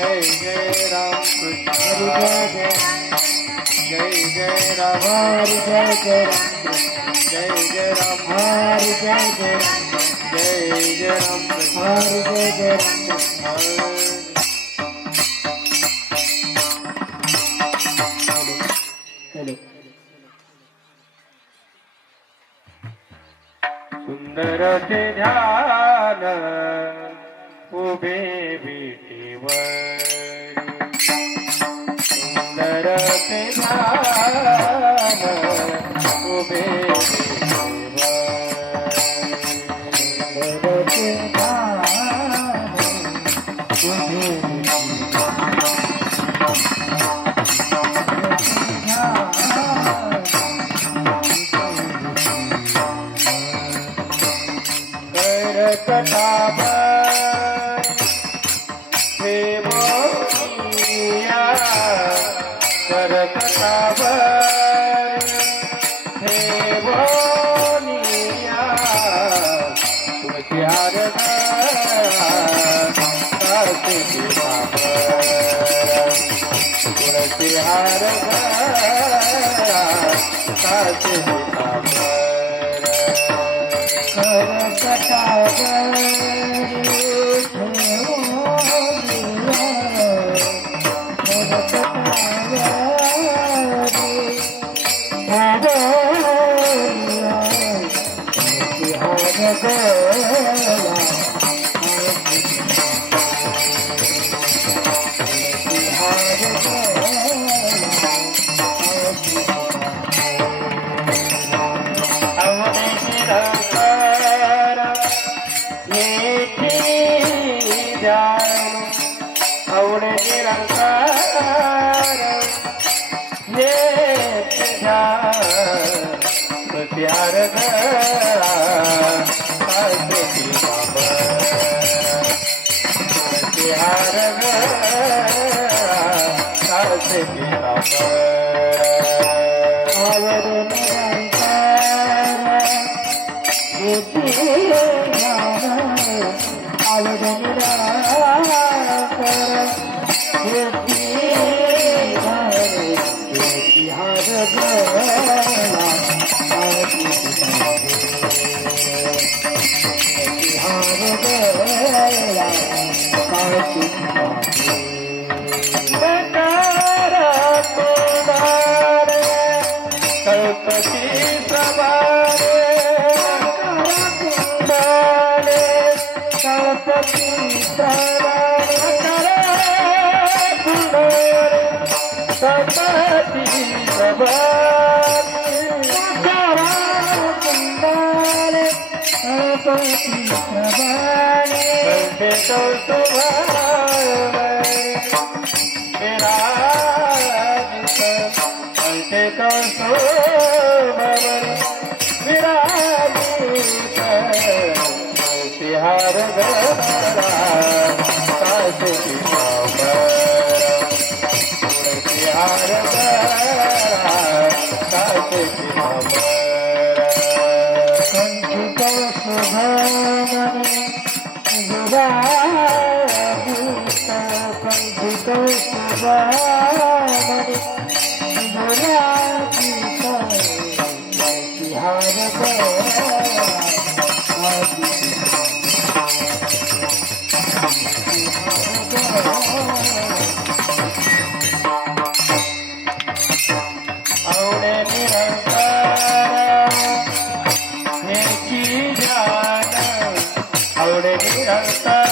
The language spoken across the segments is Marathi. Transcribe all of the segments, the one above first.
जय जय राम कृष्ण हरि जय जय राम हरि जय राम जय जय राम हरि जय जय राम कृष्ण हरि जय राम हेलो सुंदर ते ध्यान उभे विटेवर सुंदर ते ध्यान उभे कटावर हे बोलिया करकटावर हे बोलिया तुझी हार तुळशी आवडे निरंकार ये प्यार प्यार कल्पती प्रभारे कल्पती कल्पती हार आवडे हार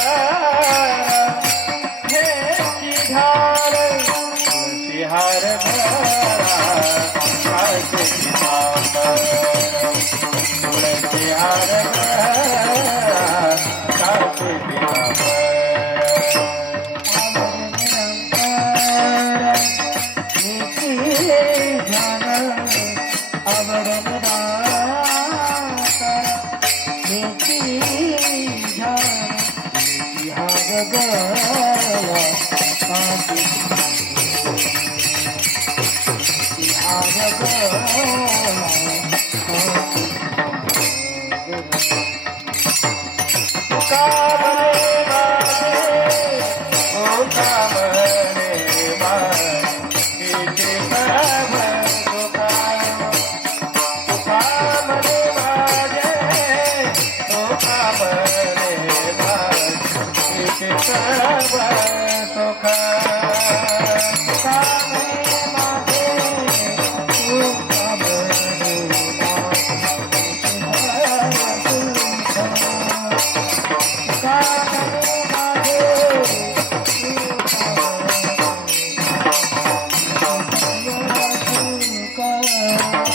Come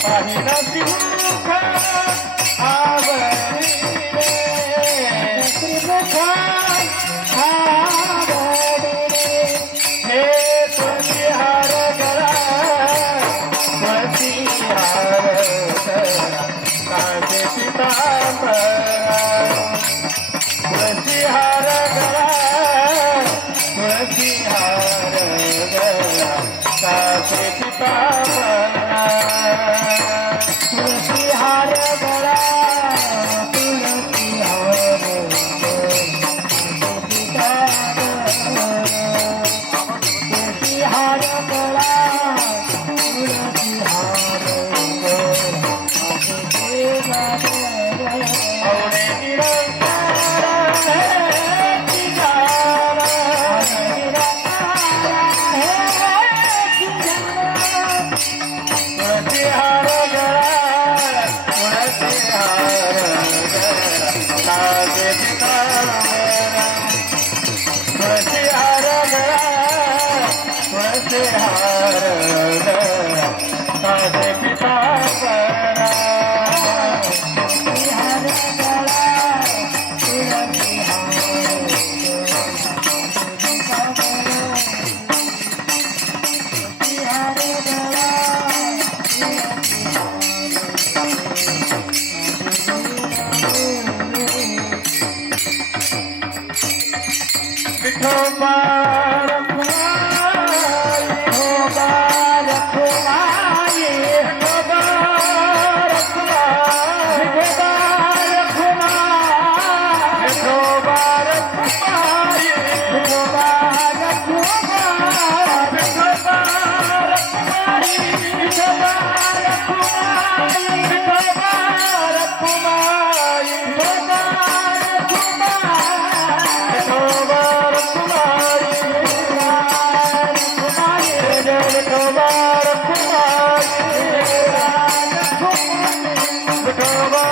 पाहिला श्रीमुख आवडीने श्रीमुख आवडीने हे तुळशीहार गळा तुळशीहार गळा कांदे पितांबरा तुळशीहार गळा तुळशीहार गळा कांदे पितांबरा तुळशीहार गळा तुळशीहार तुळशीहार गळा औरे निरंकार है निराला तुळशीहार गळा तुळशीहार गळा कांदे पितांबरा तुळशीहार गळा तुळशीहार गळा कांदे पितांबरा विठोबा रखुमाई विठोबा रखुमाई विठोबा रखुमाई विठोबा रखुमाई विठोबा रखुमाई विठोबा रखुमाई विठोबा रखुमाई विठोबा रखुमाई विठोबा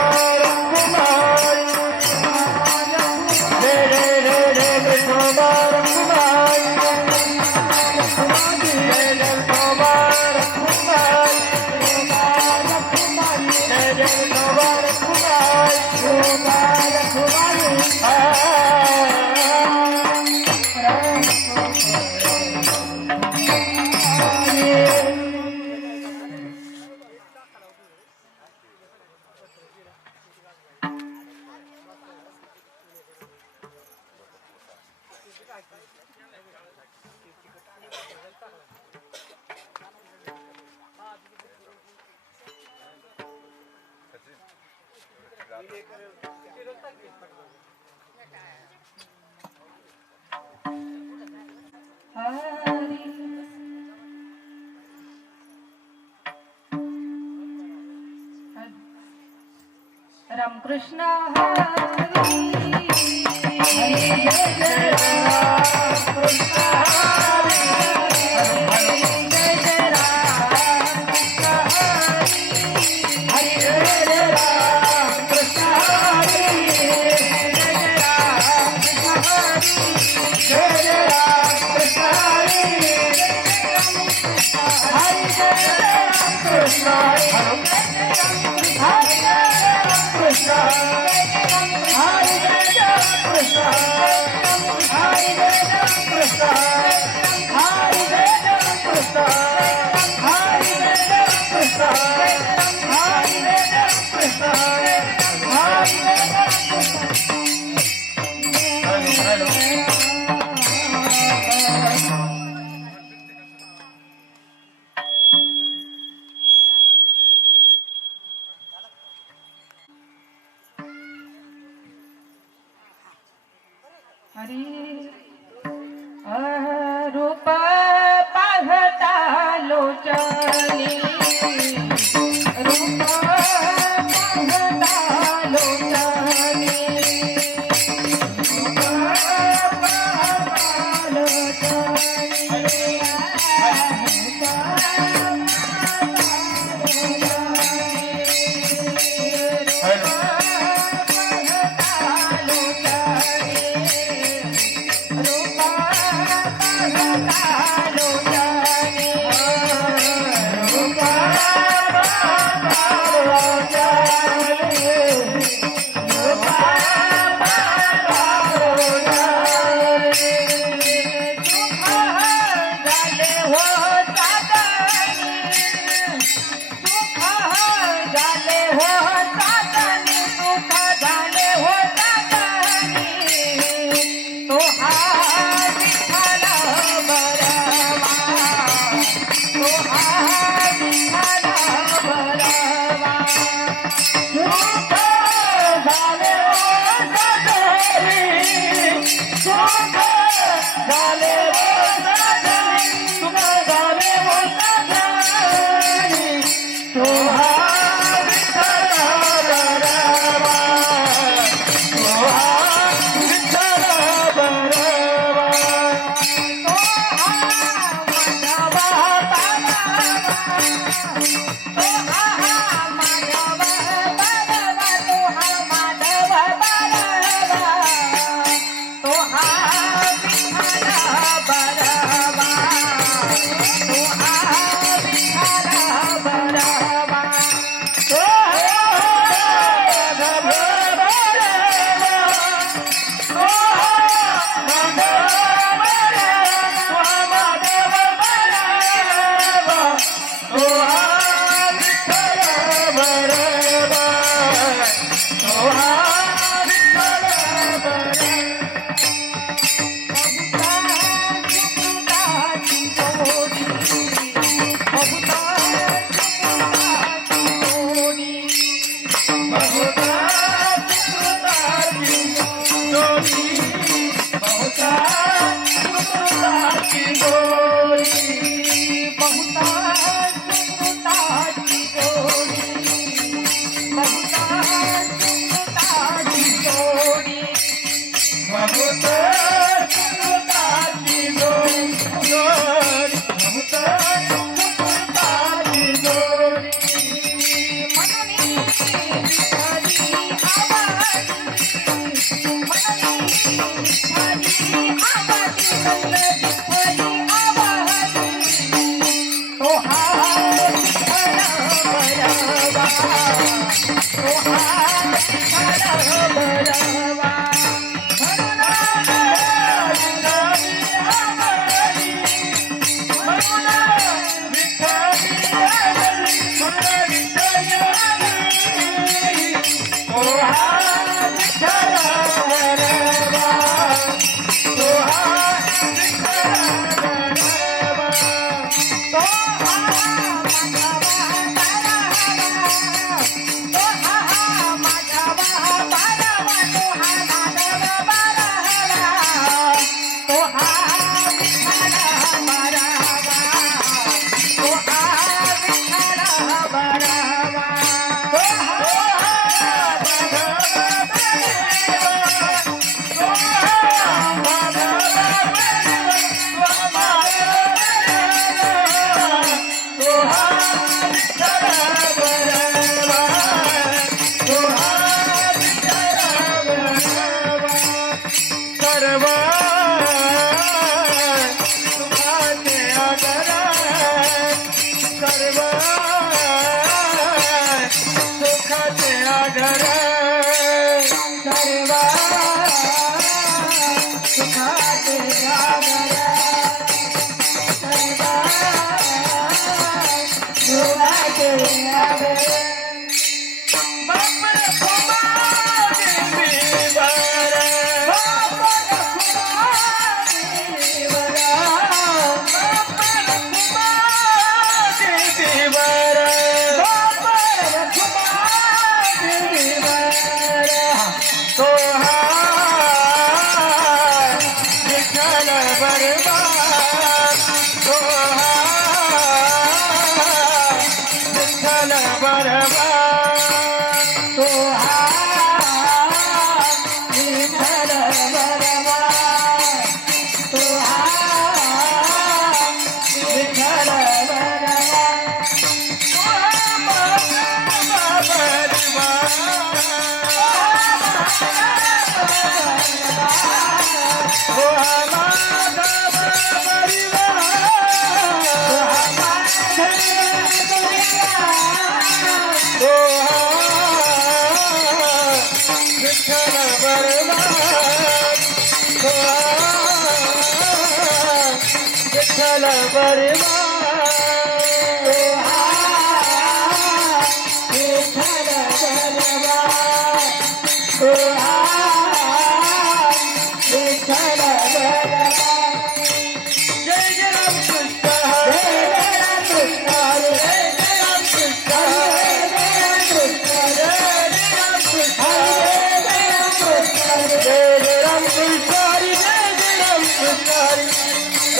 रामकृष्ण हरी हरी जय जय रामकृष्ण हरी हरी जय जय रामकृष्ण हरी हरी जय जय रामकृष्ण हरी जय जय रामकृष्ण हरी जय जय रामकृष्ण हरी हरी जय Ramakrishna Hari Krishna, Hare Krishna, Krishna, Hare Krishna, Hare Krishna, Hare Krishna, Hare Krishna, Hare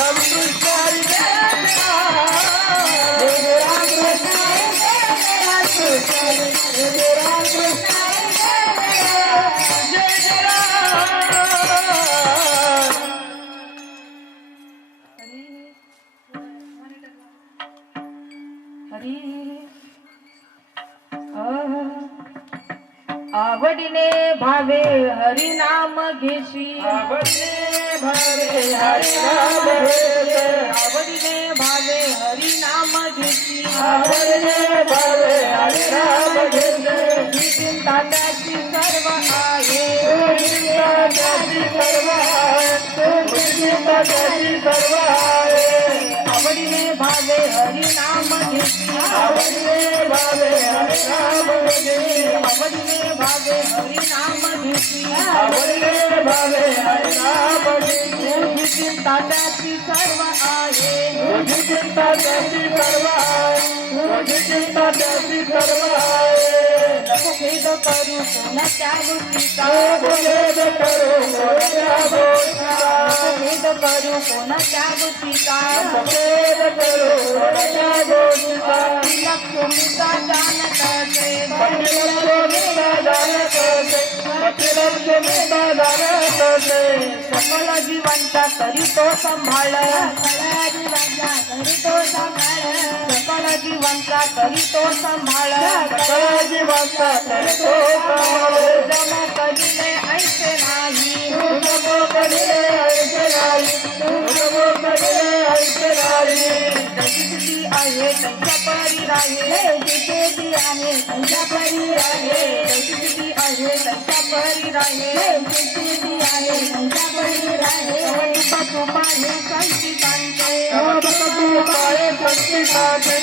Ram Krishna Hare Hari आवडीने भावे हरी नाम घेशी आवडीने भावे हरी नाम घेशी आवडीने भावे हरी नाम घेशी आवडीने भावे हरी नाम घेशी ही चिंता त्याची सर्व आहे चिंता त्याची सर्व आहे चिंता त्याची सर्व आहे आवडीने भावे हरी नाम घेशी आवडीने भावे हरी नाम घेशी आवडीने भावे हरी नाम घेशी आवडीने भावे हरी नाम घेशी ही चिंता त्याची सर्व आहे तुझी चिंता त्याची सर्व आहे तुझी चिंता त्याची सर्व आहे नको भेद करू कोणाच्या गोष्टीचा भेद करू कोणाच्या गोष्टीचा नको भेद करू कोणाच्या गोष्टीचा भेद करू कोणाच्या गोष्टीचा लक्ष्मीचा जाणत असे पतिलक्ष्मीचा जाणत असे पतिलक्ष्मीचा जाणत असे सकल जीवांचा करीतो सांभाळ सकल जीवांचा करीतो सांभाळ सकल जीवांचा करीतो सांभाळ सकल जीवाचा करतो सांभाळ जम करीले ऐसे नाही तुझको कधीले ऐसे नाही तुझको कधीले ऐसे नाही जशी स्थिती आहे त्यांच्या परी राहे जिथे आहे त्यांच्या परी राहे जशी स्थिती आहे त्यांच्या परी राहे जिथे आहे त्यांच्या परी राहे तू पाहे संचितांचे तू पाये संचिताचे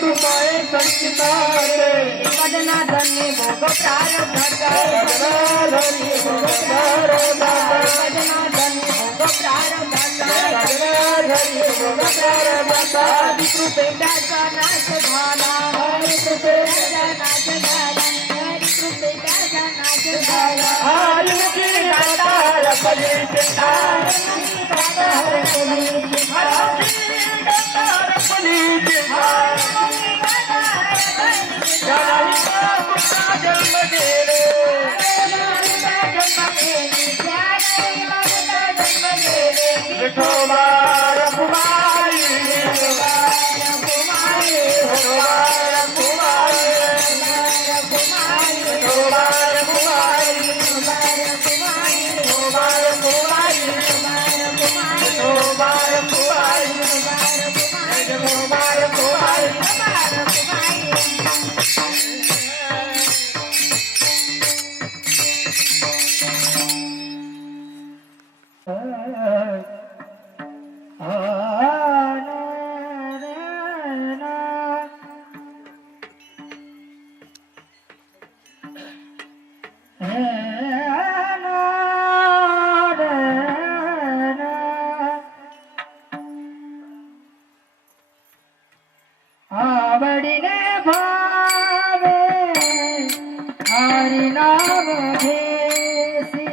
तू पाये संचिताचे पदना धन्य भोग प्रारब्धाचा गगनाधरी भोगदारदाता पदना धन्य भोग प्रारब्धाचा गगनाधरी भोगदारदाता कृपेचा नाश झाला कृपेचा नाश झाला कृपेचा नाश झाला आयुकी गातार पलीचिता गातार पलीचिता जनाई बाबूचा जन्म गेले विठोबा रखुमाई विठोबा रखुमाई विठोबा रखुमाई विठोबा रखुमाई विठोबा रखुमाई विठोबा रखुमाई आवडीने भावे हरी नाम घेसी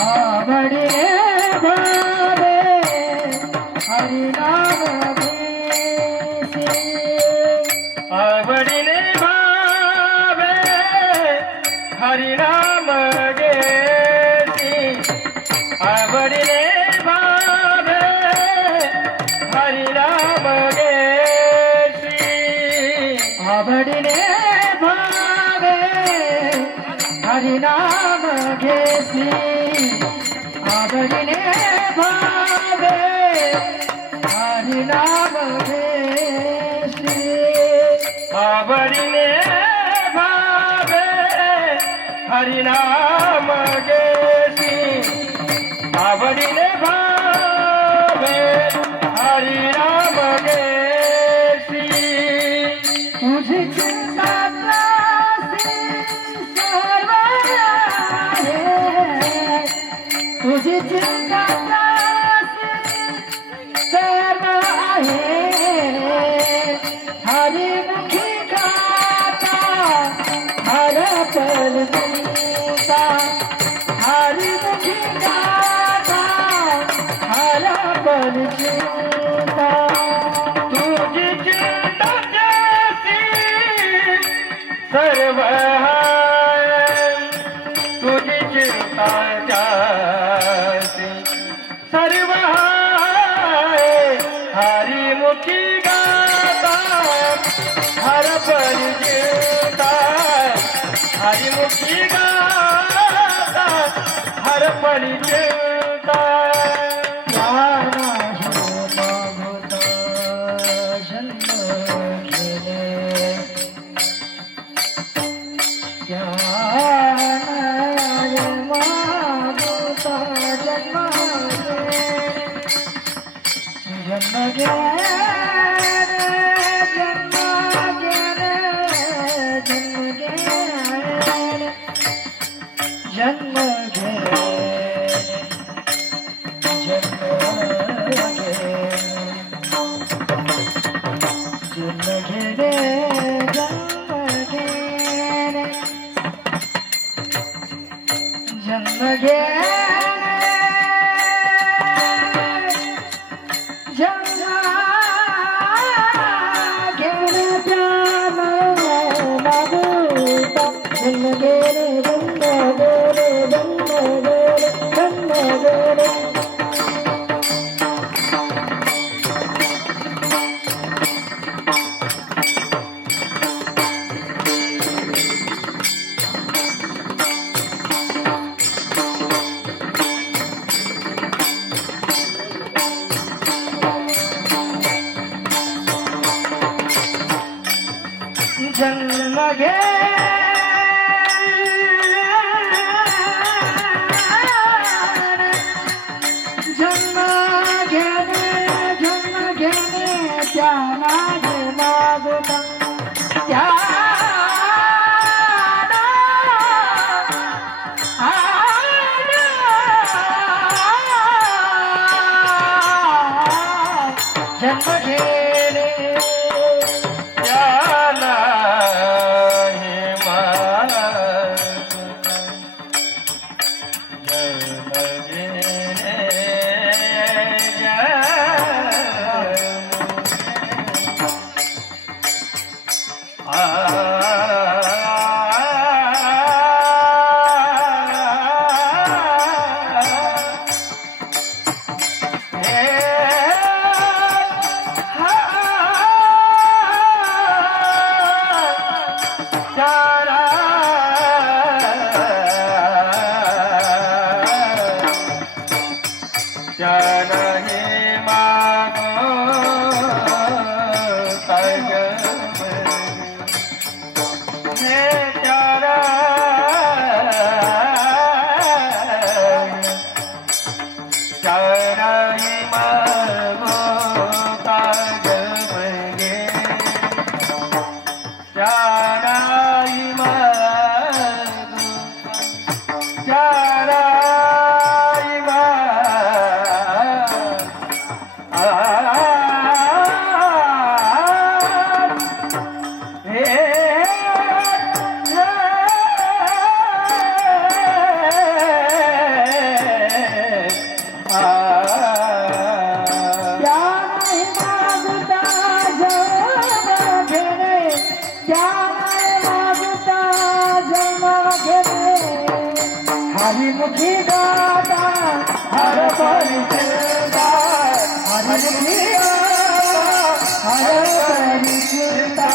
आवडीने भावे हरी नाम घेसी आवडीने भावे हरिनाम घेसी आवडीने भावे हरिनाम घेसी आवडीने भावे हरी नाम घेसी आवडीने भावे हरी नाम घेसी आवडीने भावे हरिनाम घेसी आवडीने भावे हरिनाम घेसी तुझी चिंता त्रासी सर्व आहे तुझी चिंता त्रासी सर्व आहे हरिमुखी गाता हरपल चिंता हरिमुखी गाता हरपल चिंता तुझी चिंता त्याची सर्व आहे तुझी चिंता त्याची सर्व आहे हरिमुखी गाता परी चिंता जन्म घे जन्म घेणे त्याला घे मागोता जन्म घेणे त्याला हरिमुखी गाता हर परिचिता हरिमुखी गाता हर परिचिता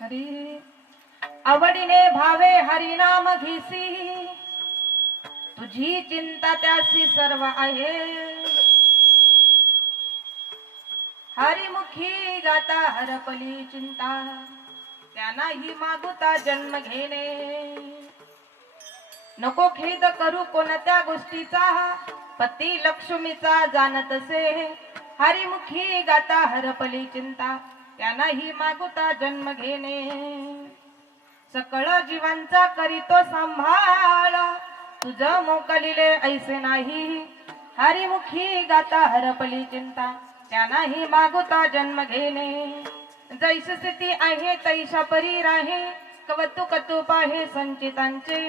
हरी आवडीने भावे हरिनाम घेसी, तुझी चिंता त्यासी सर्व आहे. हरिमुखी गाता हरपली चिंता, त्यांनाही मागुता जन्म घेणे. नको खेद करू कोणत्या गोष्टीचा, पती लक्ष्मीचा जाणतसे. हरिमुखी गाता हरपली चिंता, त्यांनाही मागुता जन्म घेणे. सकळ जीवांचा करीतो सांभाळ, तुझ मोकलिले ऐसे नाही. हरिमुखी गाता हरपली चिंता, त्यांनाही मागुता जन्म घेणे. जैस स्थिती आहे तैशा परी राहे, कवतुक तुप आहे संचितांचे.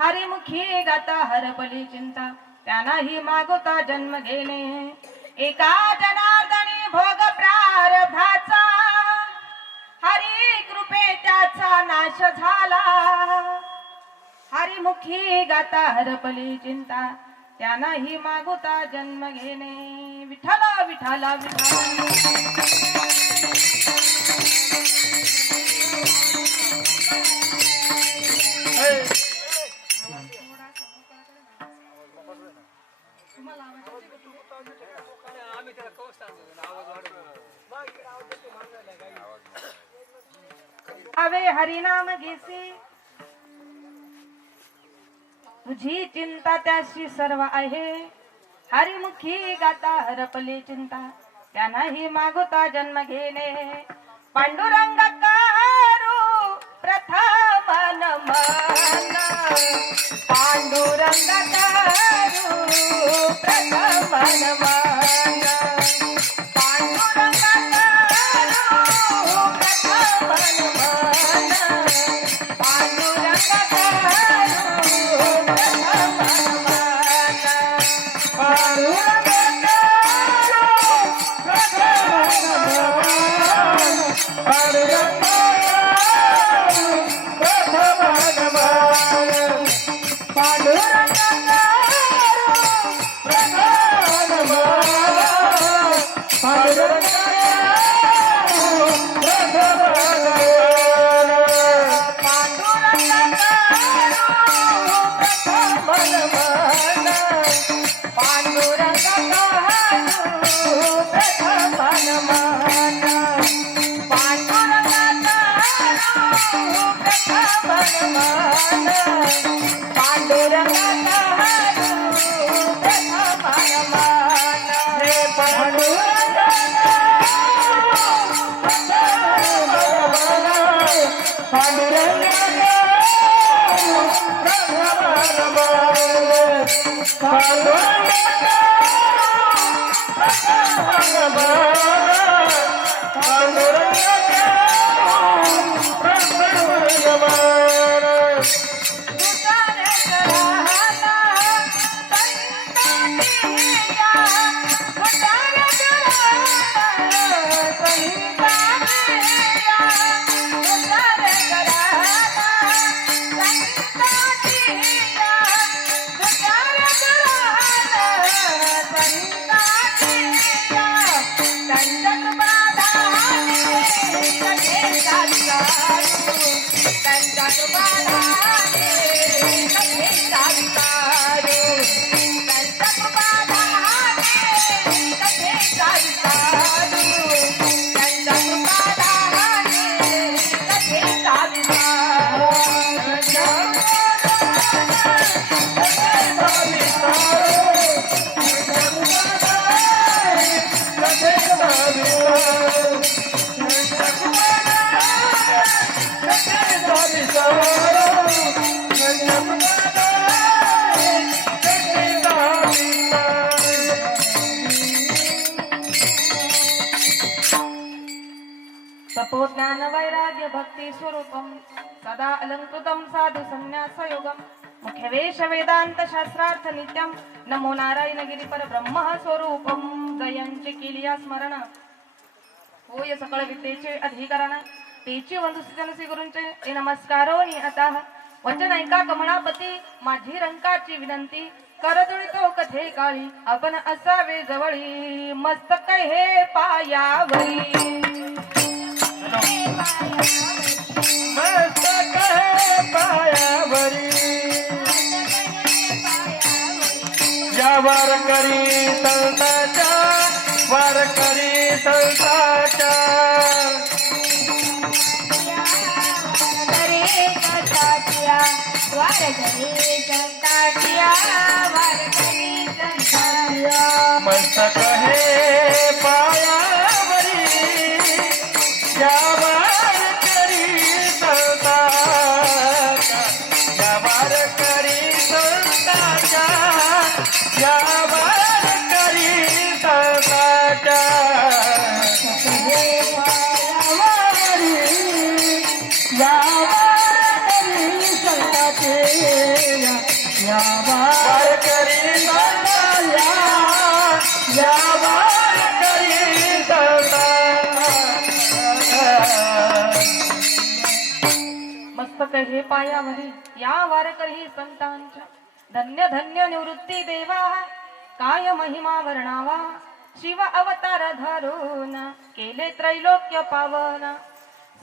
हरिमुखी गाता हरपली चिंता, त्यांनाही मागुता जन्म घेणे. एका जनार्दनी भोग प्रारब्धाचा, हरी कृपे त्याचा नाश झाला. हरिमुखी गाता हरपली चिंता, त्यांनाही मागुता जन्म घेणे. विठ्ठला विठ्ठला विठ्ठला. हवे हरिनाम घेसी, तुझी चिंता त्याशी सर्व आहे. हरिमुखी गाता हरपली चिंता, त्यांनाही मागुता जन्म घेणे. पांडुरंग करू प्रथम नमन, पांडुरंग करू प्रथम नमन. पांडुरंग करू प्रथम नमन, पांडुरंग करू प्रथम नमन. पांडुरंग वैराग्य भक्ती स्वरूपम सदा अलंकृतम साधु संन्यास योगम मुख्य वेश वेदांत शास्त्रार्थ नित्यम नमो नारायण गिरी पर ब्रह्म स्वरूपम जयांचे केलिया स्मरण होय सकळ विद्येचे अधिकरण तेची वंदुसिजनसी गुरूंचे नमस्कारो नि आता वचन ऐका कमळापती माझी रंकाची विनंती करजुळितो कथे काळी आपण असावे जवळी मस्तक हे पायावरी मस्तक पायावरी या वारकरी संतांच्या वारकरी संतांच्या मस्तक हे पायावरी या वारकरी संतांच्या या वारकरी संतांच्या या वारकरी संतांच्या या वारकरी संतांचे या वारकरी संतांच्या या वारकरी मस्तक हे पायावरी या वारकरी संतांच्या धन्य धन्य निवृत्ती देवा काय महिमा वर्णावा शिव अवतार धरून केले त्रैलोक्य पावन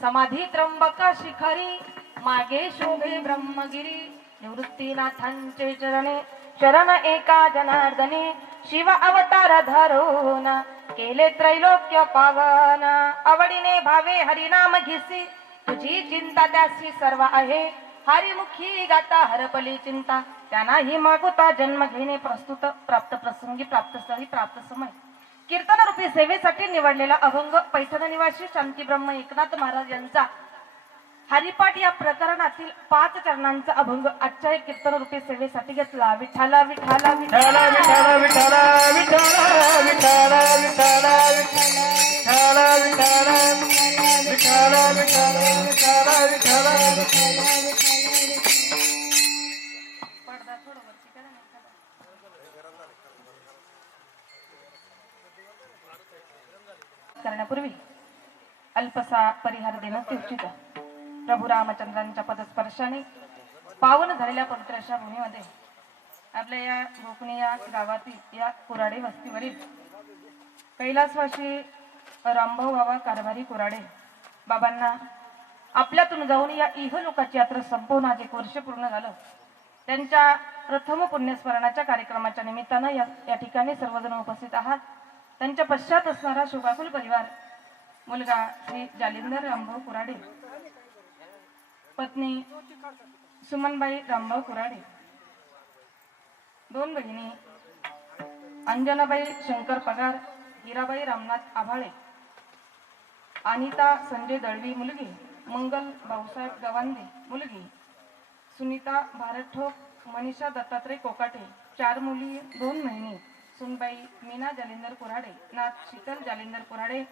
समाधी त्र्यंबक शिखरी मागे शोभे ब्रह्मगिरी निवृत्तीनाथांचे चरणे शरण एका जनार्दनी शिव अवतार धरून केले त्रैलोक्य पावन आवडीने भावे हरिनाम घेसी तुझी चिंता त्यासी सर्व आहे हरिमुखी गाता हरपली चिंता त्यांनाही मागुता जन्म घेणे प्रस्तुत प्राप्त प्रसंगी प्राप्त स्थळी प्राप्त समय कीर्तन रूपी सेवेसाठी निवडलेला अभंग पैठण निवासी शांती ब्रह्म एकनाथ महाराज यांचा हरिपाठ या प्रकरणातील 5 चरणांचा अभंग आजच्या कीर्तन रूपी सेवेसाठी घेतला विठाला विठाला विठाला विठाला विठाला विठाला विठाला विठाला विठाला विठाला विठाला विठाला विठाला पडदा थोडं वरती करा ना. करण्यापूर्वी अल्पसा परिहार देणं उचित प्रभू रामचंद्रांच्या पदस्पर्शाने पावन झालेल्या पवित्र अशा भूमीमध्ये आपल्या या गोकणी या गावातील या कुराडे वस्तीवरील कैलासवासी रामभाऊ बाबा कारभारी कुराडे बाबांना आपल्यातून जाऊन या इहलोकाची यात्रा संपवून आज 1 वर्ष पूर्ण झालं. त्यांच्या प्रथम पुण्यस्मरणाच्या कार्यक्रमाच्या निमित्तानं या ठिकाणी सर्वजण उपस्थित आहात. त्यांच्या पश्चात असणारा शोभाकुल परिवार मुलगा श्री जालिंदर रामभाऊ कुराडे, पत्नी सुमनबाई रामभाऊ कुराडे, 2 बहिणी अंजनाबाई शंकर पगार, हिराबाई रामनाथ आभाळे, अनिता संजय दळवी मुलगी, मंगल भाऊसाहेब गवांदे मुलगी, सुनीता भारत ठोक, मनीषा दत्तात्रय कोकाटे, 4 मुली 2 बहिणी सुनबाई मीना जालिंदर कुऱ्हाडे, नाथ शीतल जालिंदर कुऱ्हाडे,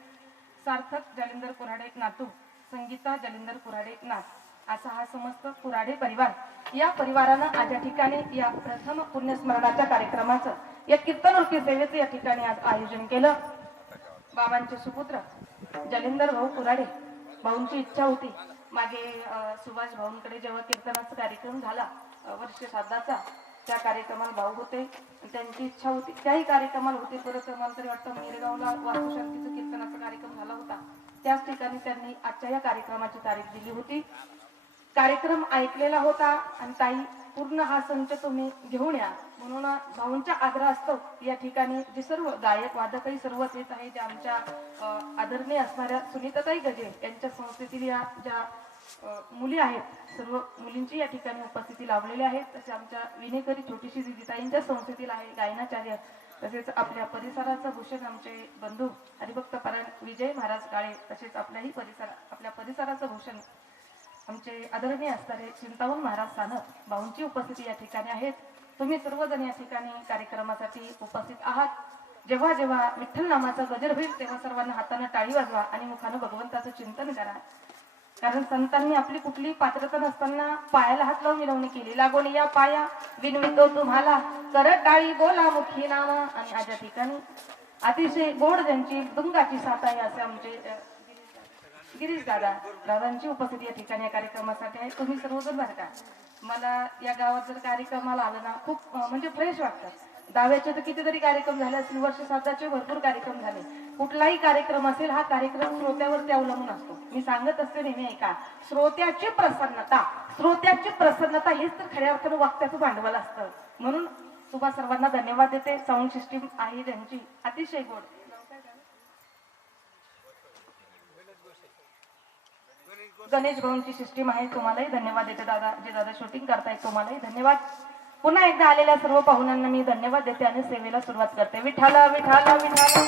सार्थक जालिंदर कुऱ्हाडे नातू, संगीता जालिंदर कुऱ्हाडे नाथ, असा हा समस्त कुऱ्हाडे परिवार. या परिवारानं आज या ठिकाणी या प्रथम पुण्यस्मरणाच्या कार्यक्रमाचं या कीर्तन रूपी सेवेचं या ठिकाणी आज आयोजन केलं. बाबांचे सुपुत्र जालिंदर भाऊ कुऱ्हाडे भाऊंची इच्छा होती मागे सुभाष भाऊंकडे जेव्हा कीर्तनाचा कार्यक्रम झाला वर्ष श्राद्धाचा, त्या कार्यक्रमाला भाऊ होते. त्यांची इच्छा होती त्याही कार्यक्रमाला होते. परत मला तरी वाटतं मिरगावला वास्तुशांतीचा कीर्तनाचा कार्यक्रम झाला होता, त्याच ठिकाणी त्यांनी आजच्या या कार्यक्रमाची तारीख दिली होती. कार्यक्रम ऐकलेला होता आणि ताई पूर्ण हा संच तुम्ही घेऊन या म्हणून भाऊंच्या आग्रहास्तव या ठिकाणी जे सर्व गायक वादकही सर्वच येत आहे, जे आमच्या आदरणीय असणाऱ्या सुनीताताई गजे यांच्या संस्थेतील या ज्या मुली आहेत सर्व मुलींची या ठिकाणी उपस्थिती लावलेली आहे. तसे आमच्या विनेकरी छोटीशी दिदीताईंच्या संस्थेतील आहे गायनाचार्य, तसेच आपल्या परिसराचं भूषण आमचे बंधू हरिभक्त परायण विजय महाराज काळे, तसेच आपल्या परिसराचं भूषण आमचे आदरणीय असणारे चिंतामण महाराज सानप भाऊंची उपस्थिती या ठिकाणी आहेत. तुम्ही सर्वजण या ठिकाणी कार्यक्रमासाठी उपस्थित आहात. जेव्हा जेव्हा विठ्ठल नामाचा गजर होईल तेव्हा सर्वांना हाताने टाळी वाजवा आणि मुखाने भगवंताचं चिंतन करा. कारण संतांनी आपली कुठली पात्रता नसताना पायाला हात लावून मिरवणी केली. लागून या पाया विनवितो तुम्हाला कर टाळी बोला मुखी नाम. आणि आज या ठिकाणी अतिशय गोड ज्यांची दुंगाची साथ आहे असे आमचे गिरीश दादांची उपस्थिती या ठिकाणी या कार्यक्रमासाठी आहे. तुम्ही सर्वजण बरं का, मला या गावात जर कार्यक्रमाला आलं ना खूप म्हणजे फ्रेश वाटतं. दाव्याचे तर कितीतरी कार्यक्रम झाले असतील, वर्ष श्राद्धाचे भरपूर कार्यक्रम झाले. कुठलाही कार्यक्रम असेल हा कार्यक्रम श्रोत्यावरती अवलंबून असतो. मी सांगत असते नेहमी ऐका, श्रोत्याची प्रसन्नता हेच तर खऱ्या अर्थानं वक्त्याचं भांडवल असतं. म्हणून तुम्हा सर्वांना धन्यवाद देते. साऊंड सिस्टीम आहे त्यांची अतिशय गोड. गणेश भाऊंची सिस्टीम आहे, तुम्हालाही धन्यवाद देते. दादा जे दादा शूटिंग करतायत तुम्हालाही धन्यवाद. पुन्हा एकदा आलेल्या सर्व पाहुण्यांना मी धन्यवाद देते आणि सेवेला सुरुवात करते. विठाला विठाला विठाला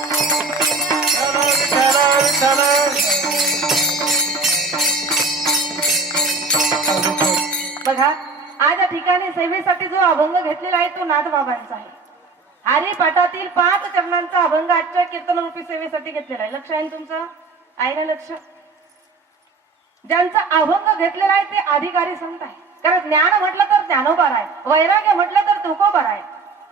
बघा, आज या ठिकाणी सेवेसाठी जो अभंग घेतलेला आहे तो नाथबाबांचा आहे. हरिपाठातील 5 चरणांचा अभंग आजच्या कीर्तन रूपी सेवेसाठी घेतलेला आहे. लक्ष आहे तुमचं? आहे ना लक्ष? ज्यांचा अभंग घेतलेला आहे ते अधिकारी संत आहे. कारण ज्ञान म्हटलं तर ज्ञानोबा आहे, वैराग्य म्हटलं तर तुकोबा आहे.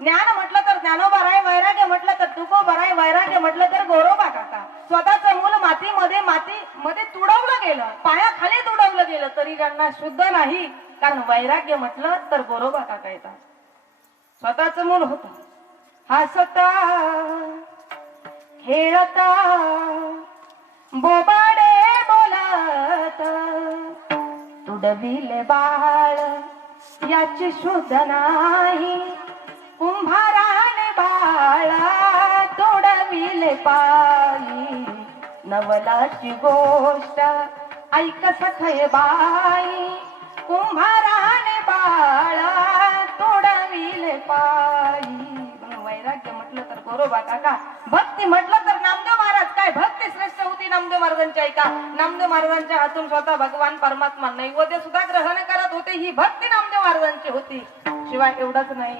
ज्ञान म्हटलं तर ज्ञानोबा आहे, वैराग्य म्हटलं तर तुकोबा आहे, वैराग्य म्हटलं तर गोरोबा काका. स्वतःचं मूल मातीमध्ये तुडवलं गेलं, पायाखाली तुडवलं गेलं तरी त्यांना शुद्ध नाही. कारण वैराग्य म्हटलं तर गोरोबा काका येतात. स्वतःचं मूल होत हसता खेळता बोबाडे बोलत तुडविले बाळ याची शुद्ध नाही. कुंभाराने बाळा तुडविले पायी नवलाची गोष्ट ऐक सखय बाई. कुंभाराने बाळा तोडविले पायी. वैराग्य म्हटलं तर गोरोबा काका, भक्ती म्हटलं तर नामदेव महाराज. काय भक्ती श्रेष्ठ होती नामदेव महाराजांची ऐका. नामदेव महाराजांच्या हातून स्वतः भगवान परमात्मा नैवेद्य सुद्धा ग्रहण करत होते. ही भक्ती नामदेव महाराजांची होती. शिवाय एवढंच नाही,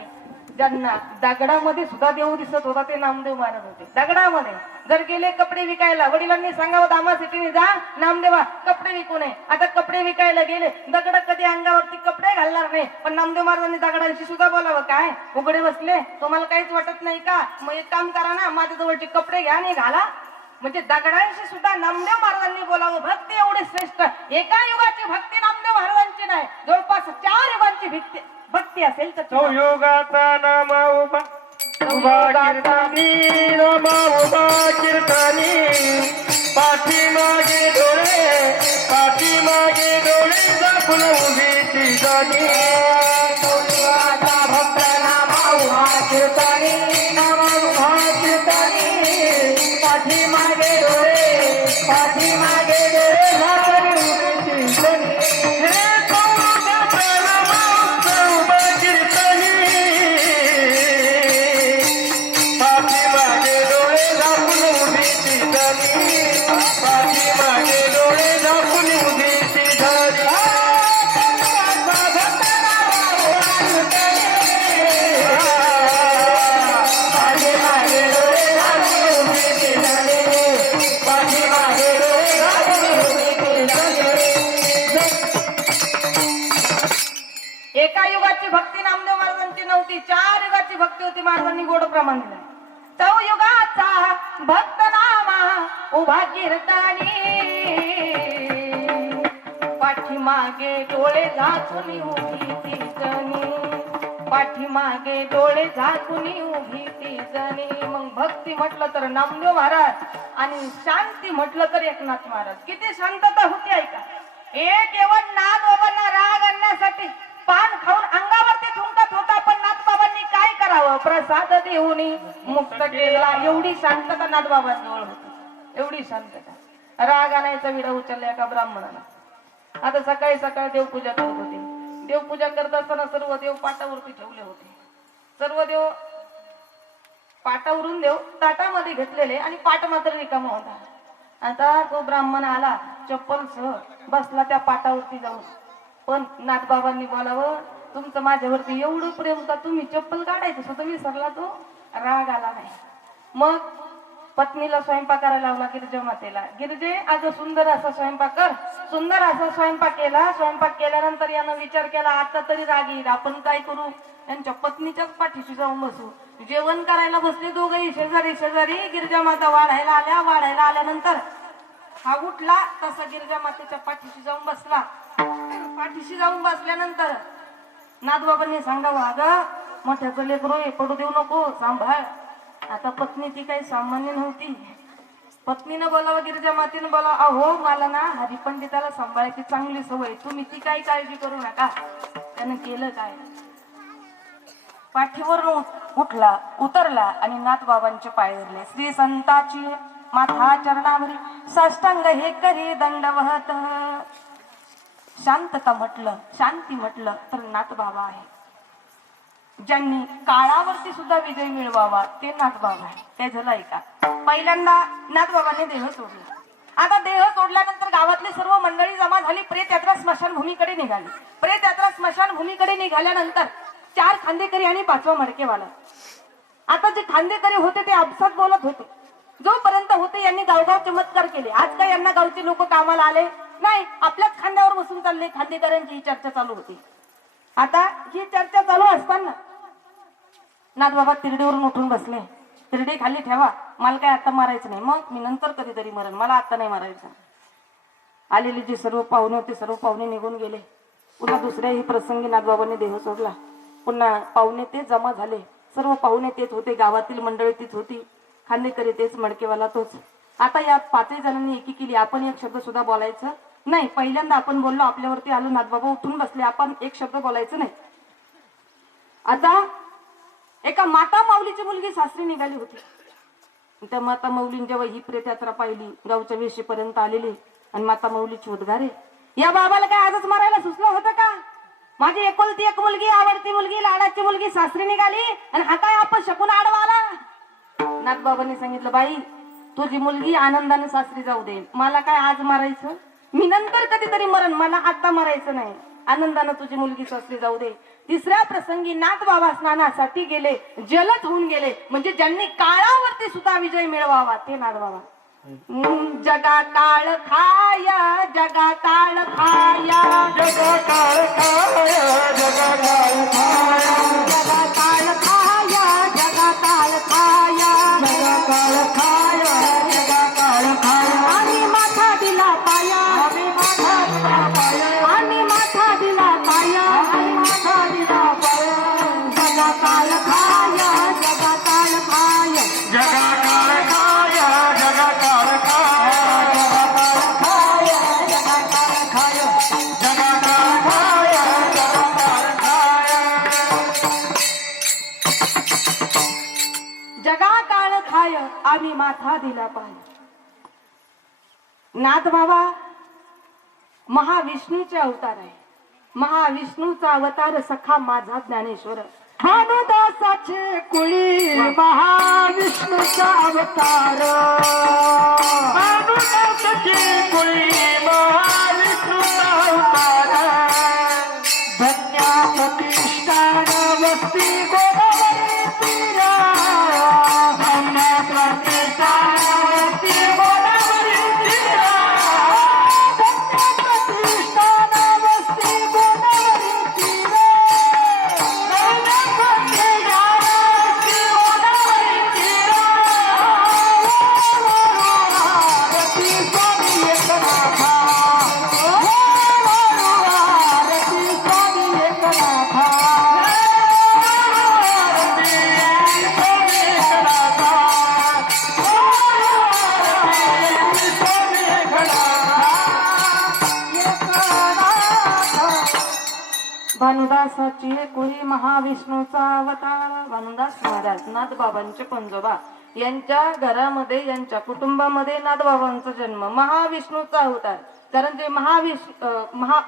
ज्यांना दगडामध्ये सुद्धा देव दिसत होता ते नामदेव महाराज होते. दगडामध्ये जर गेले कपडे विकायला, वडिलांनी सांगावं दामासिटीने जा नामदेवा कपडे विकू नये. आता कपडे विकायला गेले, दगड कधी अंगावरती कपडे घालणार नाही, पण नामदेव महाराजांनी दगडांशी सुद्धा बोलावं. काय उघडे बसले, तुम्हाला काहीच वाटत नाही का? मग एक काम करा ना, माझ्या जवळचे कपडे घ्या आणि घाला. म्हणजे दगडांशी सुद्धा नामदेव महाराजांनी बोलावं. भक्ती एवढी श्रेष्ठ. एका युगाची भक्ती नामदेव महाराजांची नाही, जवळपास 4 युगांची भक्ती असेल तर योगाचा नाम उभा कीर्तनी, नाम उभा कीर्तनी. पाठीमागे डोळे दाखवून उभी ती जाणी. भक्त नामा उभा कीर्तनी, नामा उभा कीर्तनी. पाठीमागे डोळे दाखवून उभी ती जाणी. एका युगाची भक्ती नामदेव महाराजांची नव्हती, 4 युगाची भक्ती होती. महाराजांनी गोड प्रमाण दिलं. तो युगाचा भक्त नामा उभा कीर्तनी. पाठीमागे डोळे झाकून उभी ती जणी. पाठीमागे डोळे झाकून उभी ती जणी. मग भक्ती म्हटलं तर नामदेव महाराज आणि शांती म्हटलं तर एकनाथ महाराज. किती शांतता होती ऐका. एक केवळ नाथबाबांना राग आणण्यासाठी पान खाऊन अंगावरती ठुंकत होता, पण नाथबाबांनी काय करावं? प्रसाद देऊन मुक्त केला. एवढी शांतता नाथबाबांजवळ होती, एवढी शांतता. राग आणायचा विडा उचलला एका ब्राह्मणाला. आता सकाळी देवपूजा करत होते. देवपूजा करत असताना सर्व देव पाटावरती ठेवले होते. सर्व देव पाटावरून देव ताटामध्ये घेतलेले आणि पाट मात्र रिकामा होता. आता तो ब्राह्मण आला चप्पल सह बसला त्या पाटावरती जाऊन. पण नाथबाबांनी बोलावं, तुमचं माझ्यावरती एवढं प्रेम का तुम्ही चप्पल काढायचं सुद्धा विसरला. तो राग आला नाही. मग पत्नीला स्वयंपाक करायला लावला गिरजा मातेला. गिरजे आज सुंदर असा स्वयंपाक कर. सुंदर असा स्वयंपाक केला. स्वयंपाक केल्यानंतर यानं विचार केला आता तरी राग येईल, आपण काय करू, त्यांच्या पत्नीच्याच पाठीशी जाऊन बसू. जेवण करायला बसले दोघंही शेजारी शेजारी. गिरजा माता वाढायला आल्या. वाढायला आल्यानंतर हा उठला तसा गिरजा मातेच्या पाठीशी जाऊन बसला. पाठीशी जाऊन बसल्यानंतर नाथबाबांनी सांगावं, अगं मोठ्याचं लेकरू आहे, पडू देऊ नको, सांभाळ. आता पत्नी ती काही सामान्य नव्हती. पत्नीनं बोलावं, गिरजा मातेनं बोलावं, अहो मला ना हरिपंडिताला सांभाळायची चांगली सवय, तुम्ही ती काही काळजी करू नका. त्यानं केलं काय, पाठीवरून उठला, उतरला आणि नाथबाबांचे पाय धरले. श्री संताची माथा चरणावरी साष्टांग हे करी दंडवत. शांतता म्हटलं, शांती म्हटलं तर नाथबाबा आहे. ज्यांनी काळावरती सुद्धा विजय मिळवावा ते नाथबाबा आहे. ते झालं ऐका. पहिल्यांदा नाथबाबांनी देह सोडला. आता देह सोडल्यानंतर गावातली सर्व मंडळी जमा झाली. प्रेत यात्रा स्मशानभूमीकडे निघाली. प्रेत यात्रा स्मशानभूमीकडे निघाल्यानंतर 4 खांदेकरी आणि 5वा मडकेवाला. आता जे खांदेकरी होते ते आपसात बोलत होते. जोपर्यंत होते यांनी गावगाव चमत्कार केले. आज काय यांना गावचे लोक कामाला आले नाही, आपल्याच खांद्यावर बसून चालले. खांदेकरांची ही चर्चा चालू होती. आता ही चर्चा चालू असताना नाथबाबा तिरडीवरून उठून बसले. तिरडी खाली ठेवा, मला काय आता मारायचं नाही, मग मी नंतर कधीतरी मरण, मला आता नाही मारायचं. आलेले जे सर्व पाहुणे होते सर्व पाहुणे निघून गेले. पुन्हा दुसऱ्याही प्रसंगी नाथबाबांनी देह सोडला. पुन्हा पाहुणे ते जमा झाले. सर्व पाहुणे तेच होते, गावातील मंडळी तीच होती, खांदेकरी तेच, मडकेवाला तोच. आता या 5 जणांनी एकी केली, आपण एक शब्द सुद्धा बोलायचं नाही. पहिल्यांदा आपण बोललो, आपल्यावरती आलो, नाथबाबा उठून बसले, आपण एक शब्द बोलायचं नाही. आता एका माता माऊलीची मुलगी सासरी निघाली होती. त्या माता माऊलीने जेव्हा ही प्रेत यात्रा पाहिली, गावच्या वेशीपर्यंत आलेली, आणि माता माऊलीची उद्गारे, या बाबाला काय आजच मारायला सुचलं होतं का? माझी एकुलती एक मुलगी, आवडती मुलगी, लाडाची मुलगी सासरी निघाली आणि हा काय आपण शकून आडवा आला. नाथबाबांनी सांगितलं, बाई तुझी मुलगी आनंदाने सासरी जाऊ दे, मला काय आज मारायचं, मी नंतर कधीतरी मरण, मला आता मारायचं नाही, आनंदानं तुझी मुलगी सासरी जाऊ दे. तिसऱ्या प्रसंगी नाथबाबा स्नानासाठी गेले, जलद होऊन गेले. म्हणजे ज्यांनी काळावरती सुद्धा विजय मिळवावा ते नाथबाबा. जगा काळ खाया, जगा काळ खाया, जगा काळ खाया, जगा काळ खाया, जगा काळ खाया, जगा काळ खाया, जगा काळ खाया, जगा काळ खाया. आम्ही माथा दिला पाया, आम्ही माथा दिला पाया, आम्ही माथा दिला पाया, आम्ही माथा दिला पाया. जगा काळ खाया, जगा काळ खाया, जगा काळ खाया, जगा काळ खाया, जगा काळ खाया, जगा काळ खाया, जगा काळ खाया, जगा काळ खाया. जगा काळ खाय, आम्ही माथा दिला पाय. नाथबाबा महाविष्णूचे अवतार आहे. महाविष्णूचा अवतार सखा माझा ज्ञानेश्वर. भानुदासाचे कुळी महाविष्णूचा अवतार, भानुदासाचे कुळी महाविष्णूचा अवतार. धन्या प्रतिष्ठान वस्ती गोदावरी तीरा, धन्या प्रतिष्ठान वस्ती गोदावरी तीरा, धन्या प्रतिष्ठान वस्ती गोदावरी तीरा, धन्या प्रतिष्ठान वस्ती गोदावरी तीरा. आरती स्वामी एकनाथा, आरती स्वामी एकनाथा, आरती स्वामी एकनाथा, आरती स्वामी एकनाथा. भानुदासाची कुळी महाविष्णूचा अवतार. भानुदास महाराज नाथबाबांचे पंजोबा, यांच्या घरामध्ये यांच्या कुटुंबामध्ये नाथबाबांचा जन्म. महाविष्णूचा अवतार, कारण जे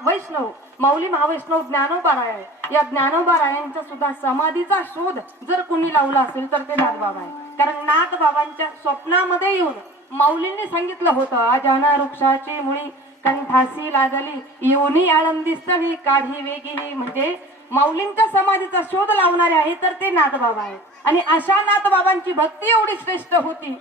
वैष्णव माऊली महावैष्णव ज्ञानोबाराय आहे. या ज्ञानोबारायांच्या सुद्धा समाधीचा शोध जर कुणी लावला असेल तर ते नाथबाबा आहे. कारण नाथबाबांच्या स्वप्नामध्ये येऊन माऊलींनी सांगितलं होतं, अजाना वृक्षाची मुळी कंठासी लागली, योनी आळंदी स्थळी काढी वेगळी. म्हणजे माऊलींच्या समाधीचा शोध लावणारे आहे तर ते नाथबाबा आहेत. आणि अशा नाथबाबांची भक्ती एवढी श्रेष्ठ होती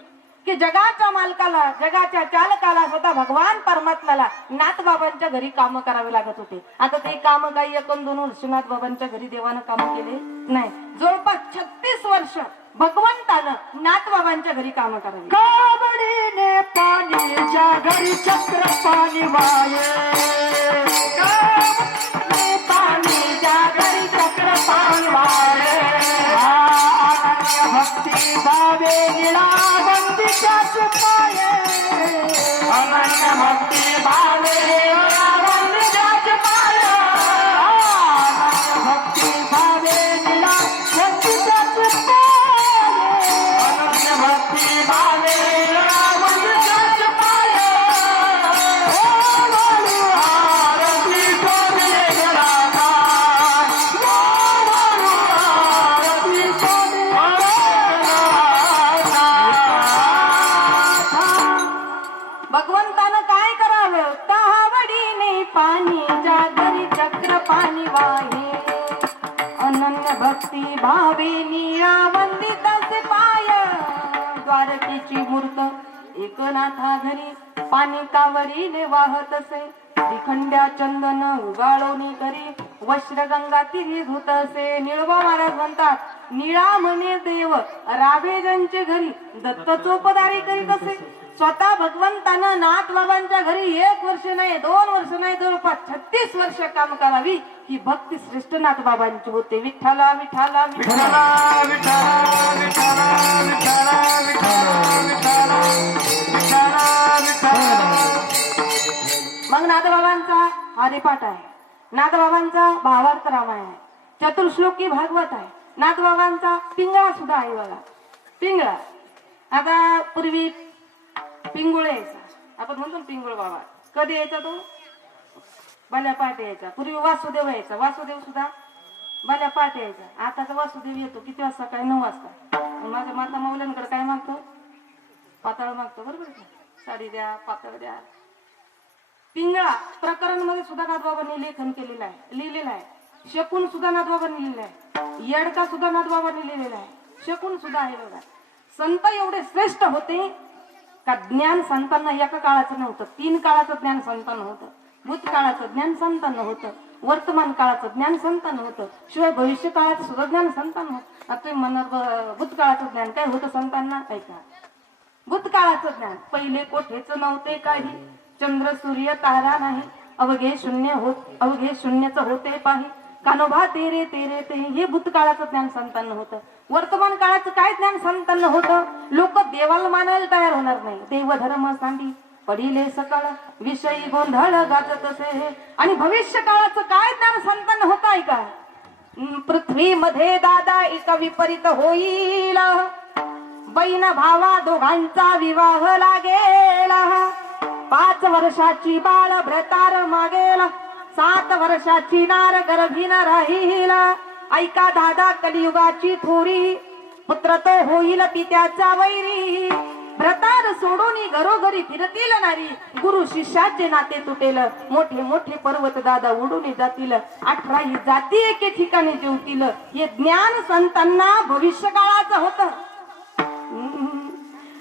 की जगाच्या मालकाला, जगाच्या चालकाला, स्वतः भगवान परमात्म्याला नाथबाबांच्या घरी काम करावे लागत होते. आता ते काम काही 1-2 वर्ष नाथबाबांच्या घरी देवानं काम केले नाही. जवळपास 36 वर्ष भगवंतानं नाथबाबांच्या घरी काम करावे. कावडीने पाणीच्या घरी चक्र पाणी वाये, कावडीने पाणीच्या घरी चक्र पाणी वाये. अनन्य भक्ती भावे निळा बंदीच्या चुपाये, अनन्य भक्ती भावे निळा बंदीच्या चुपाये, अनन्य भक्ती भावे निळा बंदीच्या चुपाये, अनन्य भक्ती भावे निळा बंदीच्या चुपाये. ओ वालू आरती सोने गळाचा, ओ वालू आरती सोने गळाचा. भगवंतानं काय करावं? कावडीने पाणी जागरी चक्र पाणी वाहे, अनन्य भक्ती भावे निळा वंदित असे पाय. द्वारकेची मूर्त एकनाथा घरी पाणी कावडीने वाहत असे. श्रीखंड्या चंदन उगाळोनी करी वस्त्र गंगा तिरी धुत असे. निळवा महाराज म्हणतात, निळा म्हणे देव राबे ज्यांचे घरी दत्त चोपदारी करीत असे. स्वतः भगवंतानं नाथबाबांच्या घरी 1 वर्ष नाही, 2 वर्ष नाही, जवळपास 36 वर्ष काम करावी. ही भक्ती श्रेष्ठ नाथबाबांची होते. विठ्ठला विठ्ठला विठ्ठला. विठ्ठला विठ्ठला विठ्ठला विठ्ठला विठ्ठला विठ्ठला विठ्ठला. मग नाथबाबांचा हरिपाठ आहे, नाथबाबांचा भावार्थ रामायण आहे, चतुर्श्लोकी भागवत आहे, नाथबाबांचा पिंगळा सुद्धा आहे बघा. पिंगळा आता पूर्वी पिंगुळ यायचा, आपण म्हणतो ना पिंगुळ बाबा. कधी यायचा तो? बाल्या पाठ यायचा. पूर्वी वासुदेव यायचा, वासुदेव सुद्धा बाल्या पाठ यायचा. आताचा वासुदेव येतो किती वाजता? काय 9 वाजता. माझ्या माता माऊल्यांकडे काय मागतो? पाताळ मागतो, बरोबर का? साडी द्या, पाताळ द्या. पिंगळा प्रकरण मध्ये सुद्धा नाथबाबांनी लेखन केलेलं आहे, लिहिलेलं आहे. शकून सुद्धा नाथबाबांनी लिहिलेलं आहे, येडका सुद्धा नाथबाबांनी लिहिलेला आहे, शकून सुद्धा आहे बघा. संत एवढे श्रेष्ठ होते का ज्ञान संतांना एका काळाचं नव्हतं, 3 काळाचं ज्ञान संतांना होतं. भूतकाळाचं ज्ञान संतांना होतं, वर्तमान काळाचं ज्ञान संतांना होतं, शिवाय भविष्य काळाचं सुद्धा ज्ञान संतांना होतं. आता तुम्ही म्हणणार भूतकाळाचं ज्ञान काय होतं संतांना? ऐका, भूतकाळाचं ज्ञान पहिले कोठेच नव्हते काही, चंद्र सूर्य तारा नाही, अवघे शून्य होत, अवघे शून्यच होते पाही, कानोबा तेरे तेरे ते. हे भूतकाळाचं ज्ञान संतांना होतं. वर्तमान काळाचं काय ज्ञान संतांना होतं? लोक देवाला मानायला तयार होणार नाही. देव धर्म सांडी पडिले सकाळ, विषयी गोंधळ गाजत असे. आणि भविष्य काळाचं काय ज्ञान संतांना होत आहे का? पृथ्वीमध्ये दादा एक विपरीत होईल, बहीण भावा दोघांचा विवाह लागेल, 5 वर्षाची बाळ भ्रतार मागेल, 7 वर्षाची नार गर्भीन राहील. ऐका दादा कलियुगाची थोरी, पुत्र तो होईल पित्याचा वैरी, भ्रतार सोडून घरोघरी फिरतील नारी, गुरु शिष्याचे नाते तुटेल, मोठे मोठे पर्वत दादा उडून जातील, 18 जाती एके ठिकाणी जेवतील. हे ज्ञान संतांना भविष्य काळाचं होतं.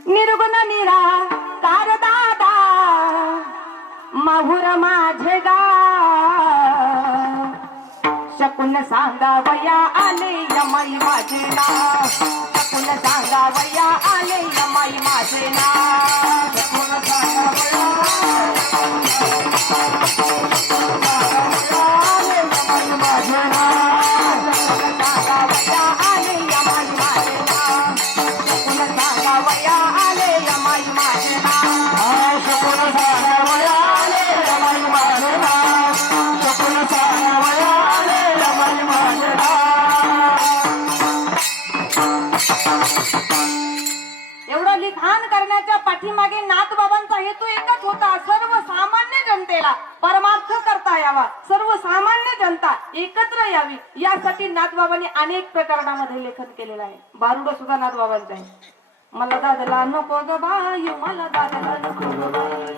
निर्गुण निराकार दादा माहुर माझे गा, शकून सांगावया आले यमाई माझे नाव, शकून सांगावया आले यमाई माझे नाव, शकून सांगावया आले यमाई माझे नाव, शकून सांगावया आले यमाई माझे नाव, शकून सांगावया आले यमाई माझे नाव, शकून सांगावया आले यमाई माझे नाव, शकून सांगावया एवढं लिखाण करण्याच्या पाठीमागे नाथबाबांचा हेतू एकच होता, सर्वसामान्य जनतेला परमार्थ करता यावा, सर्वसामान्य जनता एकत्र यावी, यासाठी नाथबाबांनी अनेक प्रकरणामध्ये लेखन केलेलं आहे. बारुड सुद्धा नाथबाबांचं आहे. मला दादला नको ग बाई, मला दादला नको ग बाई,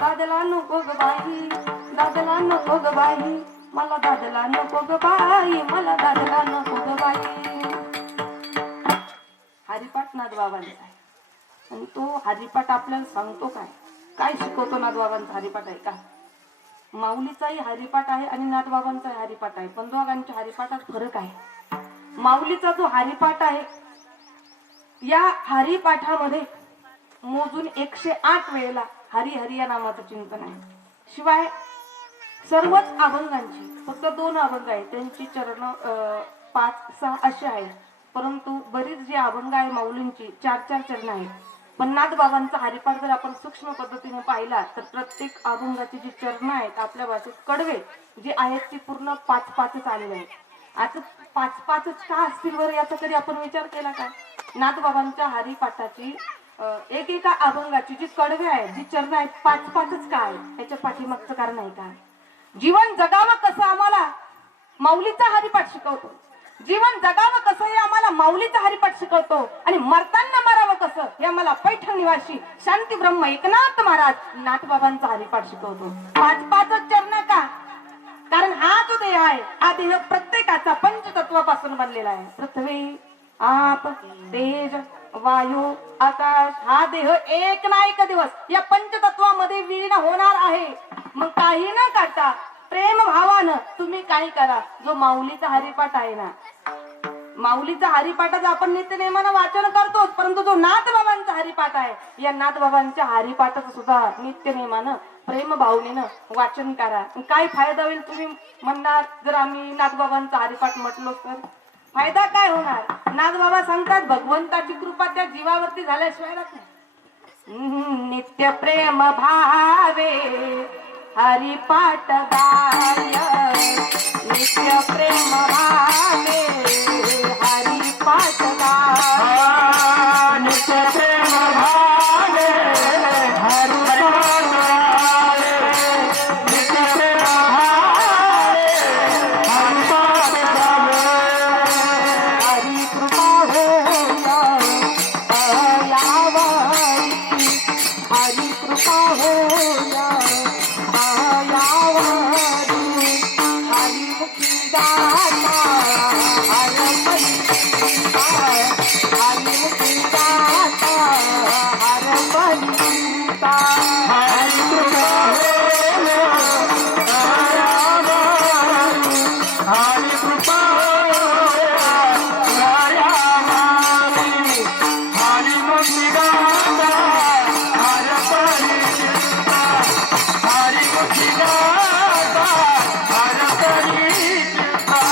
दादला नको ग बाई, दादला नको ग बाई, मला दादला नको ग बाई, मला दादला नको ग बाई. हरिपाठ नाथबाबांचा आहे. आणि तो हरिपाठ आपल्याला सांगतो काय काय शिकवतो? नाथबाबांचा हरिपाठ आहे का? माऊलीचाही हरिपाठ आहे आणि नाथबाबांचाही हरिपाठ आहे, पण दोघांच्या हरिपाठात फरक आहे. माऊलीचा जो हरिपाठ आहे, या हरिपाठामध्ये मोजून 108 वेळेला हरी हरी या नामाचं चिंतन आहे. शिवाय सर्वच अभंगांची फक्त 2 अभंग आहेत, त्यांची चरण 5-6 असे आहेत, परंतु बरीच जी अभंग आहे माऊलींची 4-4 चरण आहेत. पण नाथबाबांचा हरिपाठ जर आपण सूक्ष्म पद्धतीने पाहिला तर प्रत्येक अभंगाची जी चरण आहेत आपल्या भाषेत कडवे जे आहेत ती पूर्ण 5-5च आलेले आहेत. आता 5-5च का असतील बरं याचा कधी आपण विचार केला का? नाथबाबांच्या हरिपाठाची एकेका अभंगाची जी कडवे आहेत जी चरण आहेत 5-5च का आहेत याच्या पाठीमागचं कारण आहे का? जीवन जगावं कसं आम्हाला माऊलीचा हरिपाठ शिकवतो. जीवन जगावं कसं हे आम्हाला माऊलीचा हरिपाठ शिकवतो आणि मरताना मरावं कसं हे आम्हाला पैठण निवासी शांती ब्रह्म एकनाथ महाराज नाथबाबांचा हरिपाठ शिकवतो. 5-5च चरण का? कारण हा जो देह आहे हा देह प्रत्येकाचा पंचतत्वापासून बनलेला आहे. पृथ्वी, आप, तेज, वायू, आकाश हा देह एक ना एक दिवस या पंचतत्वामध्ये विलीन होणार आहे. मग काही न करता प्रेम भावानं तुम्ही काही करा. जो माऊलीचा हरिपाठ आहे ना, माऊलीचा हरिपाठाचं आपण नित्यनेमानं वाचन करतोच, परंतु जो नाथबाबांचा हरिपाठ आहे या नाथबाबांच्या हरिपाठाचं सुद्धा नित्यनेमानं प्रेम भावनेनं वाचन करा. काय फायदा होईल तुम्ही म्हणणार? जर आम्ही नाथबाबांचा हरिपाठ म्हटलो तर फायदा काय होणार? नाथबाबा सांगतात भगवंताची कृपा त्या जीवावरती झाल्याशिवाय राहत नाही. नित्य प्रेम भावे हरिपाठ गाय, नित्य प्रेम भावे हरिपाठ गाय, नित्य प्रेम भावे हरिपाठ गाय, नित्य प्रेम भावे हरिपाठ गाय. हरि कृपा होया यावरी, हरि कृपा होया यावरी, हरि मुक्ती दाता हर परिता, हरि मुक्ती दाता हर परिता. हरि कृपा होया यावरी, हरि कृपा होया यावरी, हरि मुक्ती दाता हर परिता, हरि मुक्ती दाता हर परिता.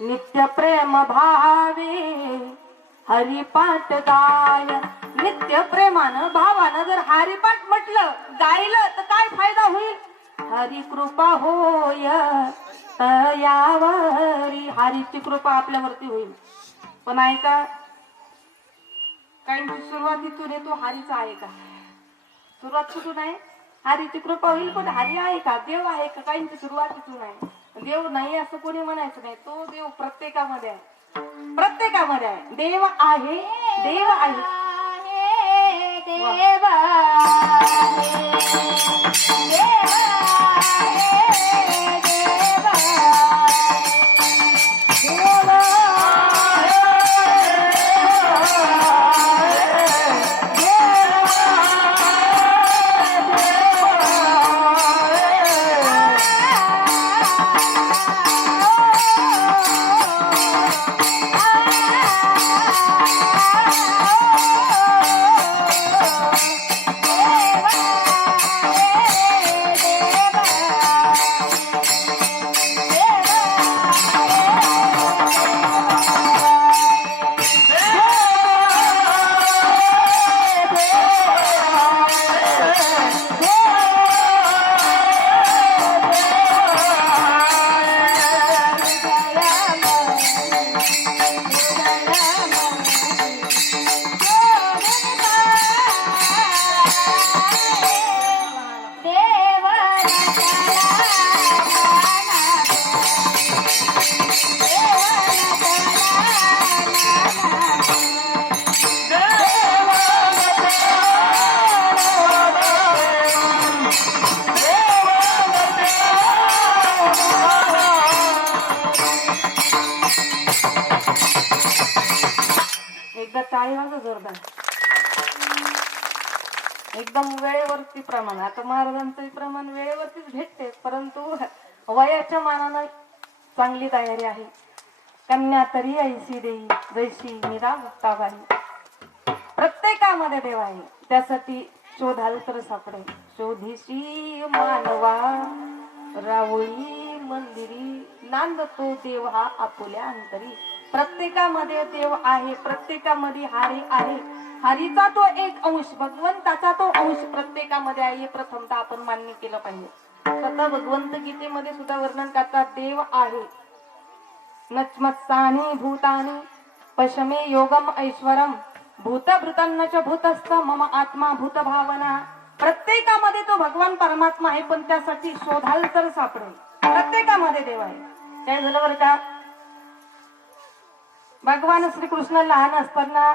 नित्य प्रेम भावे हरिपाठ गाय. नित्य प्रेमानं भावानं जर हरिपाठ म्हटलं गायलं तर काय फायदा होईल? हरी कृपा होय तयावरी, हरीची कृपा आपल्यावरती होईल. पण ऐका, काहींची सुरुवात इथून आहे, तो हरीचा आहे का? सुरुवात कुठून आहे? हरीची कृपा होईल, पण हरी आहे का? देव आहे का? काहींची सुरुवात इथून आहे. देव नाही असं कोणी म्हणायचं नाही, तो देव प्रत्येकामध्ये आहे, प्रत्येकामध्ये आहे. देव आहे, देव आहे, देव आहे माझं जोरदार. एकदम वेळेवरती प्रमाण. आता महाराजांचं प्रमाण वेळेवरतीच भेटते, परंतु वयाच्या मानानं चांगली तयारी आहे. कन्या तरी ऐशी देई जैशी निरा मुक्ताबाई. प्रत्येकामध्ये देव आहे, त्यासाठी शोधाल तर सापडे. शोधिशी मानवा रावळी मंदिरी नांदतो देव हा आपुल्या अंतरी. प्रत्येकामध्ये देव आहे, प्रत्येकामध्ये हरी आहे. हरीचा तो एक अंश, भगवंताचा तो अंश प्रत्येकामध्ये आहे. हे प्रथमतः आपण मान्य केलं पाहिजे. स्वतः भगवंत गीतेमध्ये सुद्धा वर्णन करतात, देव आहे. नच्मत्सानी भूतानी पशमे योगम ऐश्वरम भूतभृतान्न च भूतस्थ मम आत्मा भूत भावना. प्रत्येकामध्ये तो भगवान परमात्मा आहे, पण त्यासाठी शोधाल तर सापडेल. प्रत्येकामध्ये देव आहे. काय झालं बरं का, भगवान श्रीकृष्ण लहान असताना,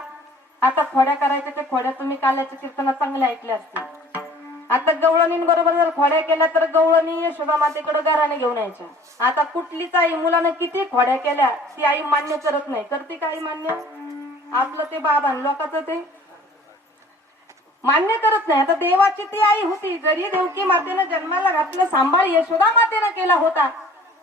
आता खोड्या करायच्या, त्या खोड्या तुम्ही काल्याच्या कीर्तनात चांगल्या ऐकल्या असतील. आता गवळणींबरोबर जर खोड्या केल्या तर गवळणी यशोदा मातेकडे घराने घेऊन यायच्या. आता कुठलीच आई मुलानं किती खोड्या केल्या ती आई मान्य करत नाही. करते का आई मान्य? आपलं ते बाबा लोकांचं ते मान्य करत नाही. आता देवाची ती आई होती, जरी देवकी मातेनं जन्माला घातलं, सांभाळ यशोदा मातेनं केला होता.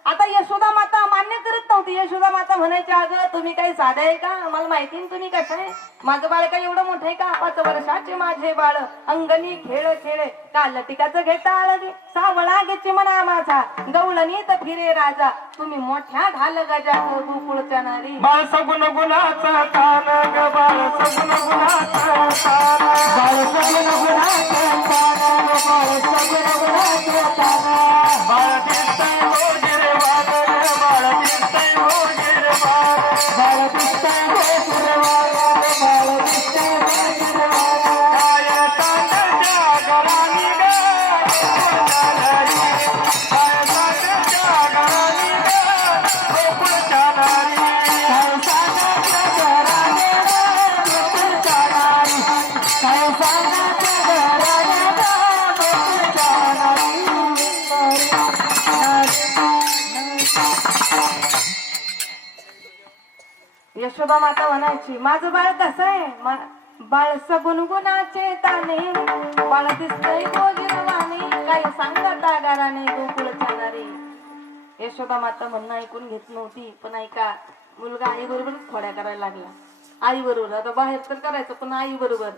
आता यशोदा माता मान्य करत नव्हती. यशोदा माता म्हणायची, अगं तुम्ही काही साधे आहे का, मला माहिती तुम्ही कसं आहे. माझं बाळ काय एवढं मोठं आहे का, 5 वर्षाचे माझे बाळ अंगणी खेळ खेळे काल टिकाचं घेता आळगे सावळा घेचे म्हणा माझा गवळणी तर फिरे राजा. तुम्ही मोठ्या घाल गजा हो गोकुळच्या नारी. बाळ सगुण गुणाचा तान ग बाळ सगुण गुणाचा तान बाळ सगुण गुणाचा तान बाळ सगुण गुणाचा तान बाळ दिसतंय हो गिरवार बाळ दिसतंय हो गिरवार बाळ दिसतंय हो गिरवार बाळ दिसतंय हो गिरवार. काय तांडच्या घरानी ग काय तांडच्या घरानी ग गोकुळच्या नारी. काय सांगायच्या घराने गोकुळच्या नारी काय सांगायच्या घराने गोकुळच्या नारी. यशोदा माता म्हणायची, माझं बाळ कसं आहे, बाळ सगुण गुणाचे ताने बाळ दिसतंय गोगिरवाने काय सांगता गाराने गोकुळच्या नारी. यशोदा माता म्हणणं ऐकून घेत नव्हती, पण ऐका, मुलगा आई बरोबरच खोड्या करायला लागला. आई बरोबर, आता बाहेर तर करायचं पण आई बरोबर.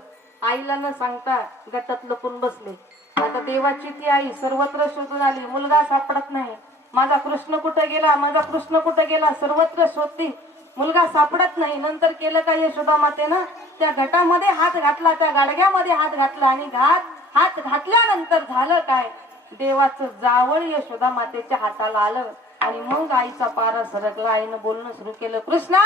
आईला न सांगता गटात लपून बसले. आता देवाची ती आई सर्वत्र शोधून आली, मुलगा सापडत नाही. माझा कृष्ण कुठे गेला, माझा कृष्ण कुठे गेला, सर्वत्र शोधली, मुलगा सापडत नाही. नंतर केलं काय यशोदा मातेनं, त्या घटामध्ये हात घातला, त्या गाडग्यामध्ये हात घातला आणि हात घातल्यानंतर झालं काय, देवाचं जावळ यशोदा मातेच्या हाताला आलं आणि मग आईचा पारा सरकला. आईनं बोलणं सुरू केलं, कृष्णा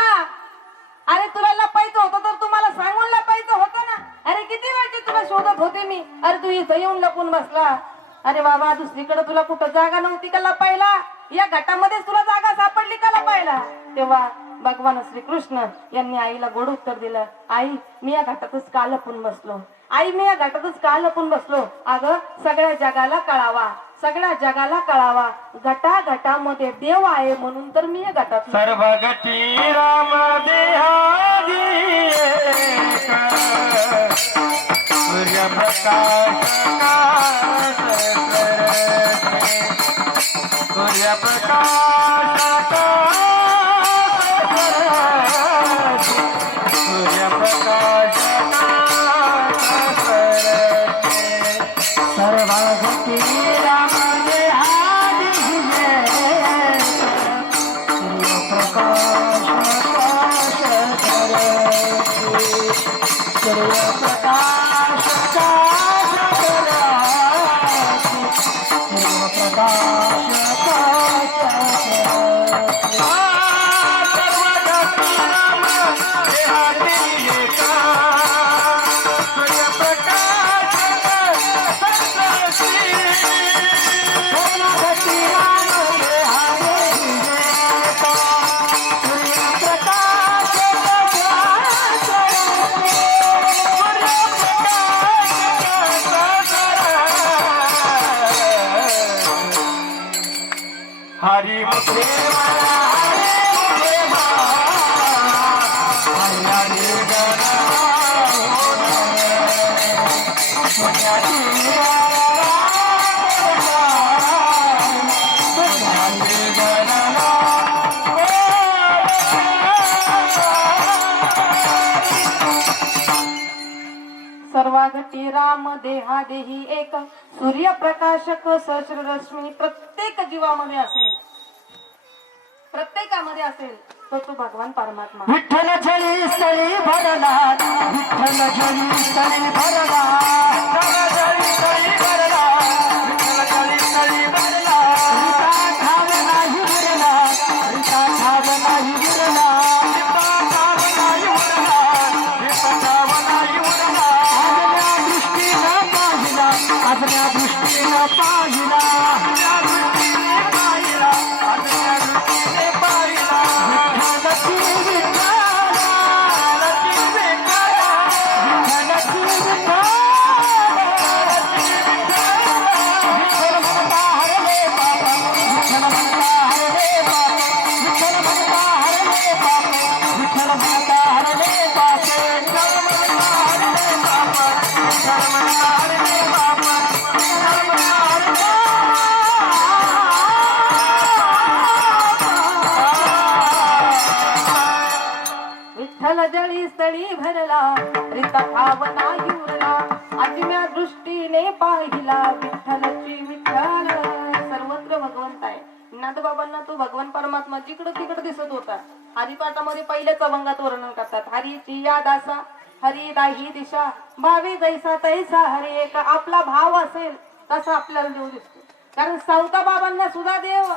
अरे तुला लपायचं होतं तर तुम्हाला सांगून लपायचं होतं ना. अरे किती वेळची तुला शोधत होते मी, अरे तू इथं येऊन लपून बसला. अरे बाबा दुसरीकडे तुला कुठं जागा नव्हती का लपायला, या घटामध्येच तुला जागा सापडली का लपायला. तेव्हा भगवान श्रीकृष्ण यांनी आईला गोड उत्तर दिलं, आई मी या घाटातच का लपून बसलो, आई मी या घाटातच का लपून बसलो. अगं सगळ्या जगाला कळावा, सगळ्या जगाला कळावा घटा घटामध्ये देव आहे म्हणून तर मी या घाटात. सर्व गटी राम देहादी सूर्य प्रकाश सूर्य प्रकाश सूर्य प्रकाश सर्व गटी राम देहादी सूर्य प्रकाश सूर्य प्रकाश सूर्य प्रकाश हरि हरि ज्योती राम देहा देही एक सूर्यप्रकाशक सहस्र रश्मी प्रत्येक जीवामध्ये असेल, प्रत्येकामध्ये असेल तो तू भगवान परमात्मा. विठ्ठल जळी स्थळी भरला, विठ्ठल जळी स्थळी भरला, विठ्ठल जळी स्थळी भरला, विठ्ठल जळी स्थळी भरला. रिता ठाव नाही विरला, रिता ठाव नाही विरला, रिता ठाव नाही विरला, रिता ठाव नाही विरला. आजल्या दृष्टीनं पाहिला, आजल्या दृष्टीनं पाहिला, आजल्या दृष्टीने पाहिला, आजल्या दृष्टीने पाहिला. विठ्ठल जळी स्थळी भरला, रिता ठाव नाही उरला, आजम्या दृष्टीने पाहिला, विठ्ठलची विठ्ठल. सर्वत्र भगवंत आहे. नाथबाबांना तो भगवान परमात्मा जिकडं तिकडं दिसत होता. हरिपाठामध्ये पहिल्याच अभंगात वर्णन करतात. हरीची या दासा हरी दाही दिशा, भावी जैसा तैसा हरी एक. आपला भाव असेल तसा आपल्याला देव दिसतो. कारण सावता बाबांना सुद्धा देव,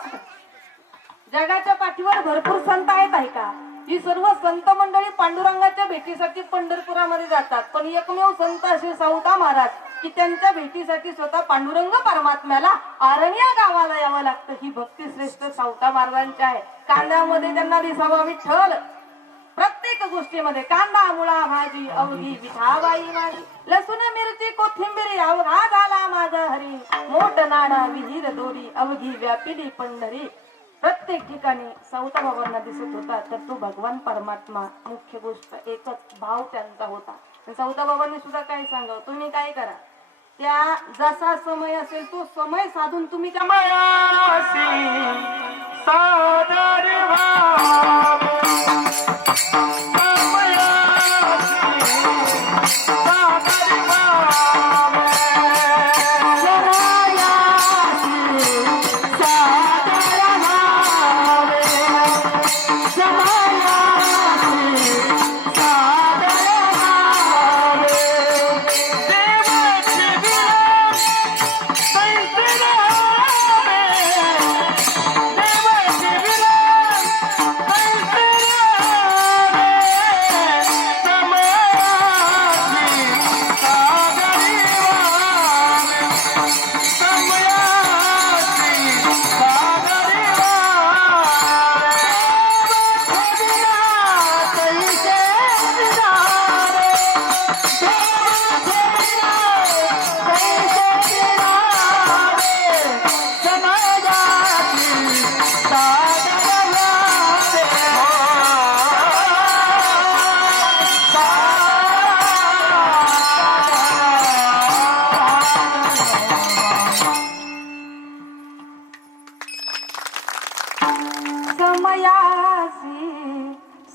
जगाच्या पाठीवर भरपूर संत आहेत आहे का? ही सर्व संत मंडळी पांडुरंगाच्या भेटीसाठी पंढरपुरामध्ये जातात, पण एकमेव संत असे सावता महाराज की त्यांच्या भेटीसाठी स्वतः पांडुरंग परमात्म्याला आरण्या गावाला यावं लागतं. ही भक्ती श्रेष्ठ सावता महाराजांची आहे. कांद्यामध्ये त्यांना दिसावा विठ्ठल, प्रत्येक गोष्टीमध्ये. कांदा मुळा भाजी अवघी विठाबाई माझी, लसूण मिरची कोथिंबिरी अवघा झाला माझा हरी, मोठ नाडा विहीर दोरी अवघी व्यापिली पंढरी. प्रत्येक ठिकाणी सावता बाबांना दिसत होता. तर तो भगवान परमात्मा, मुख्य गोष्ट एकच भाव त्यांचा होता. सावता बाबांनी सुद्धा काय सांगावं, तुम्ही काय करा, त्या जसा समय असेल तो समय साधून तुम्ही त्या मयासी सादर भाव,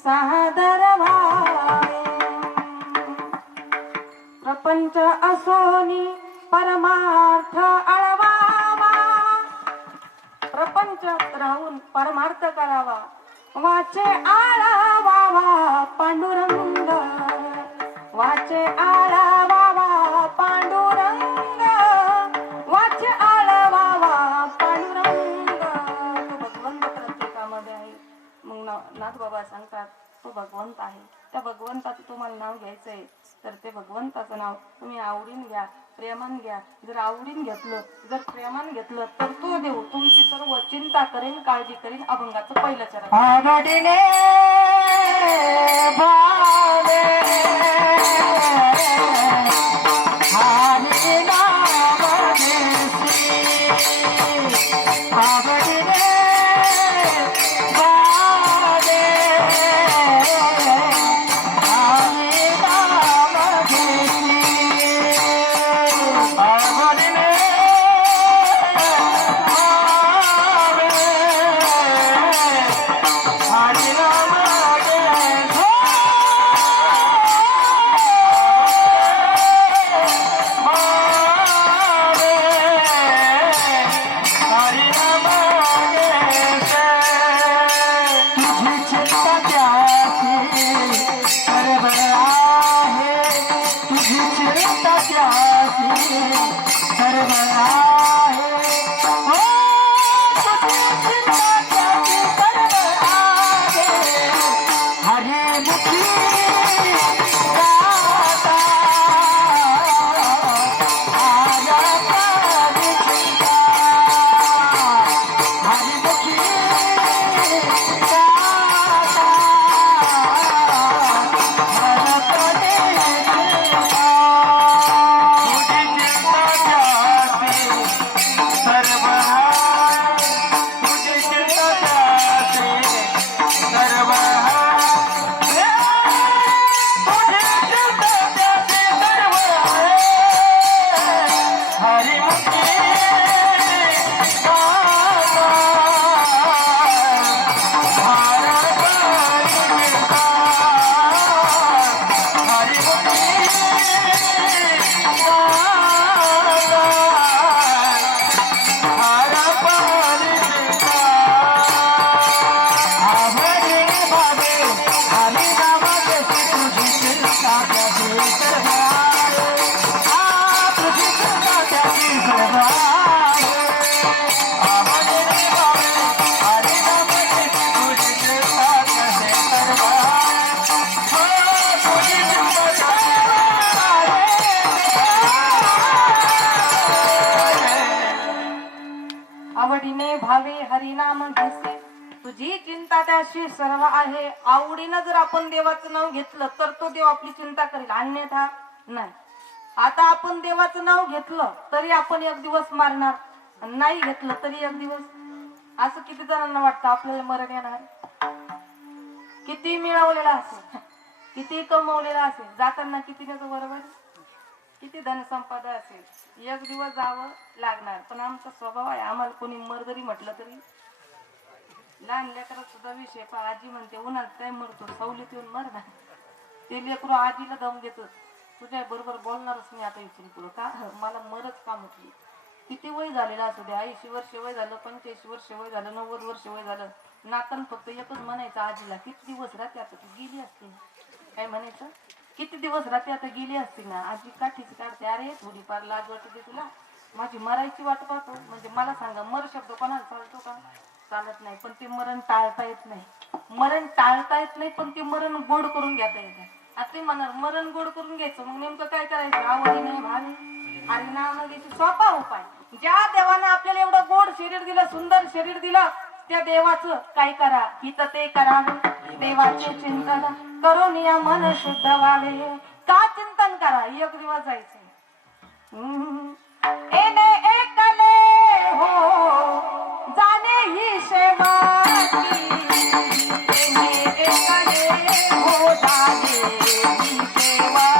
सादर भावे. प्रपंच असोनी परमार्थ अळवावा, प्रपंचात राहून परमार्थ करावा, वाचे आळावावा पांडुरंग, वाचे आळावावा पांडुरंग, वाचे आळावावा पांडुरंग. तो भगवंत प्रत्येकामध्ये आहे. मग नाथ बाबा सांगतात तो भगवंत आहे. त्या भगवंताचं तुम्हाला नाव घ्यायचंय तर ते भगवंताचं नाव तुम्ही आवडीन घ्या, प्रेमान घ्या. जर आवडीन घेतलं, जर प्रेमान घेतलं तर तो देव तुमची सर्व चिंता करेन, काळजी करेन. अभंगाचं पहिलं चरण. आवडीने भावे हरी नाम घेसी, आवडीने सर्व आहे हो तुझी चिंता त्याची सर्व आहे हरिमुखी गाता आया पारी चिंता हरिमुखी गाता आवडीने भावे हरिनाम घेसे तुझी चिंता त्याशी सर्व आहे आवडीनं जर आपण देवाचं नाव घेतलं तर तो देव आपली चिंता करेल अन्यथा नाही आता आपण देवाचं नाव घेतलं तरी आपण एक दिवस मारणार नाही घेतलं तरी एक दिवस असं किती जणांना वाटतं आपल्याला मरण येणार किती मिळवलेला असेल किती कमवलेला असेल जाताना किती त्याचं बरोबर किती धनसंपदा असेल एक दिवस जावं लागणार पण आमचा स्वभाव आहे आम्हाला कोणी मर जरी म्हटलं तरी लहान लेकरात सुद्धा विषय पण आजी म्हणते उन्हात काय मरतो सावलीत येऊन मर ना ते लेकरू आजीला दम देतो तुझ्या बरोबर बोलणारच नाही आता इथून पुढं का मला मरच का म्हटली किती वय झालेलं असू दे 80 वर्ष वय झालं 85 वर्ष वय झालं 90 वर्ष वय झालं नातन फक्त एकच म्हणायचं आजीला किती दिवस राहते आता तू गेली असते काय म्हणायचं किती दिवस राहते आता गेली असते ना आजी काठीच काढते अरे थोडीफार लाज वाटते तुला माझी मरायची वाट पाहतो म्हणजे मला सांगा मर शब्द कोणाला चालतो का चालत नाही पण ते मरण टाळता येत नाही मरण टाळता येत नाही पण ते मरण गोड करून घेता येतं आता ते म्हणणार मरण गोड करून घ्यायचं मग नेमकं काय करायचं आवडीने भावी हरिनाम घ्यायची सोपा उपाय ज्या देवानं आपल्याला एवढं गोड शरीर दिलं सुंदर शरीर दिलं त्या देवाचं काय करा हित ते करावे देवाचे चिंतन करून या मन शुद्ध व्हावे का चिंतन करा एक दिवस जायचं एने एकले हो जाणे ही सेवा एने एकले हो जाणे ही सेवा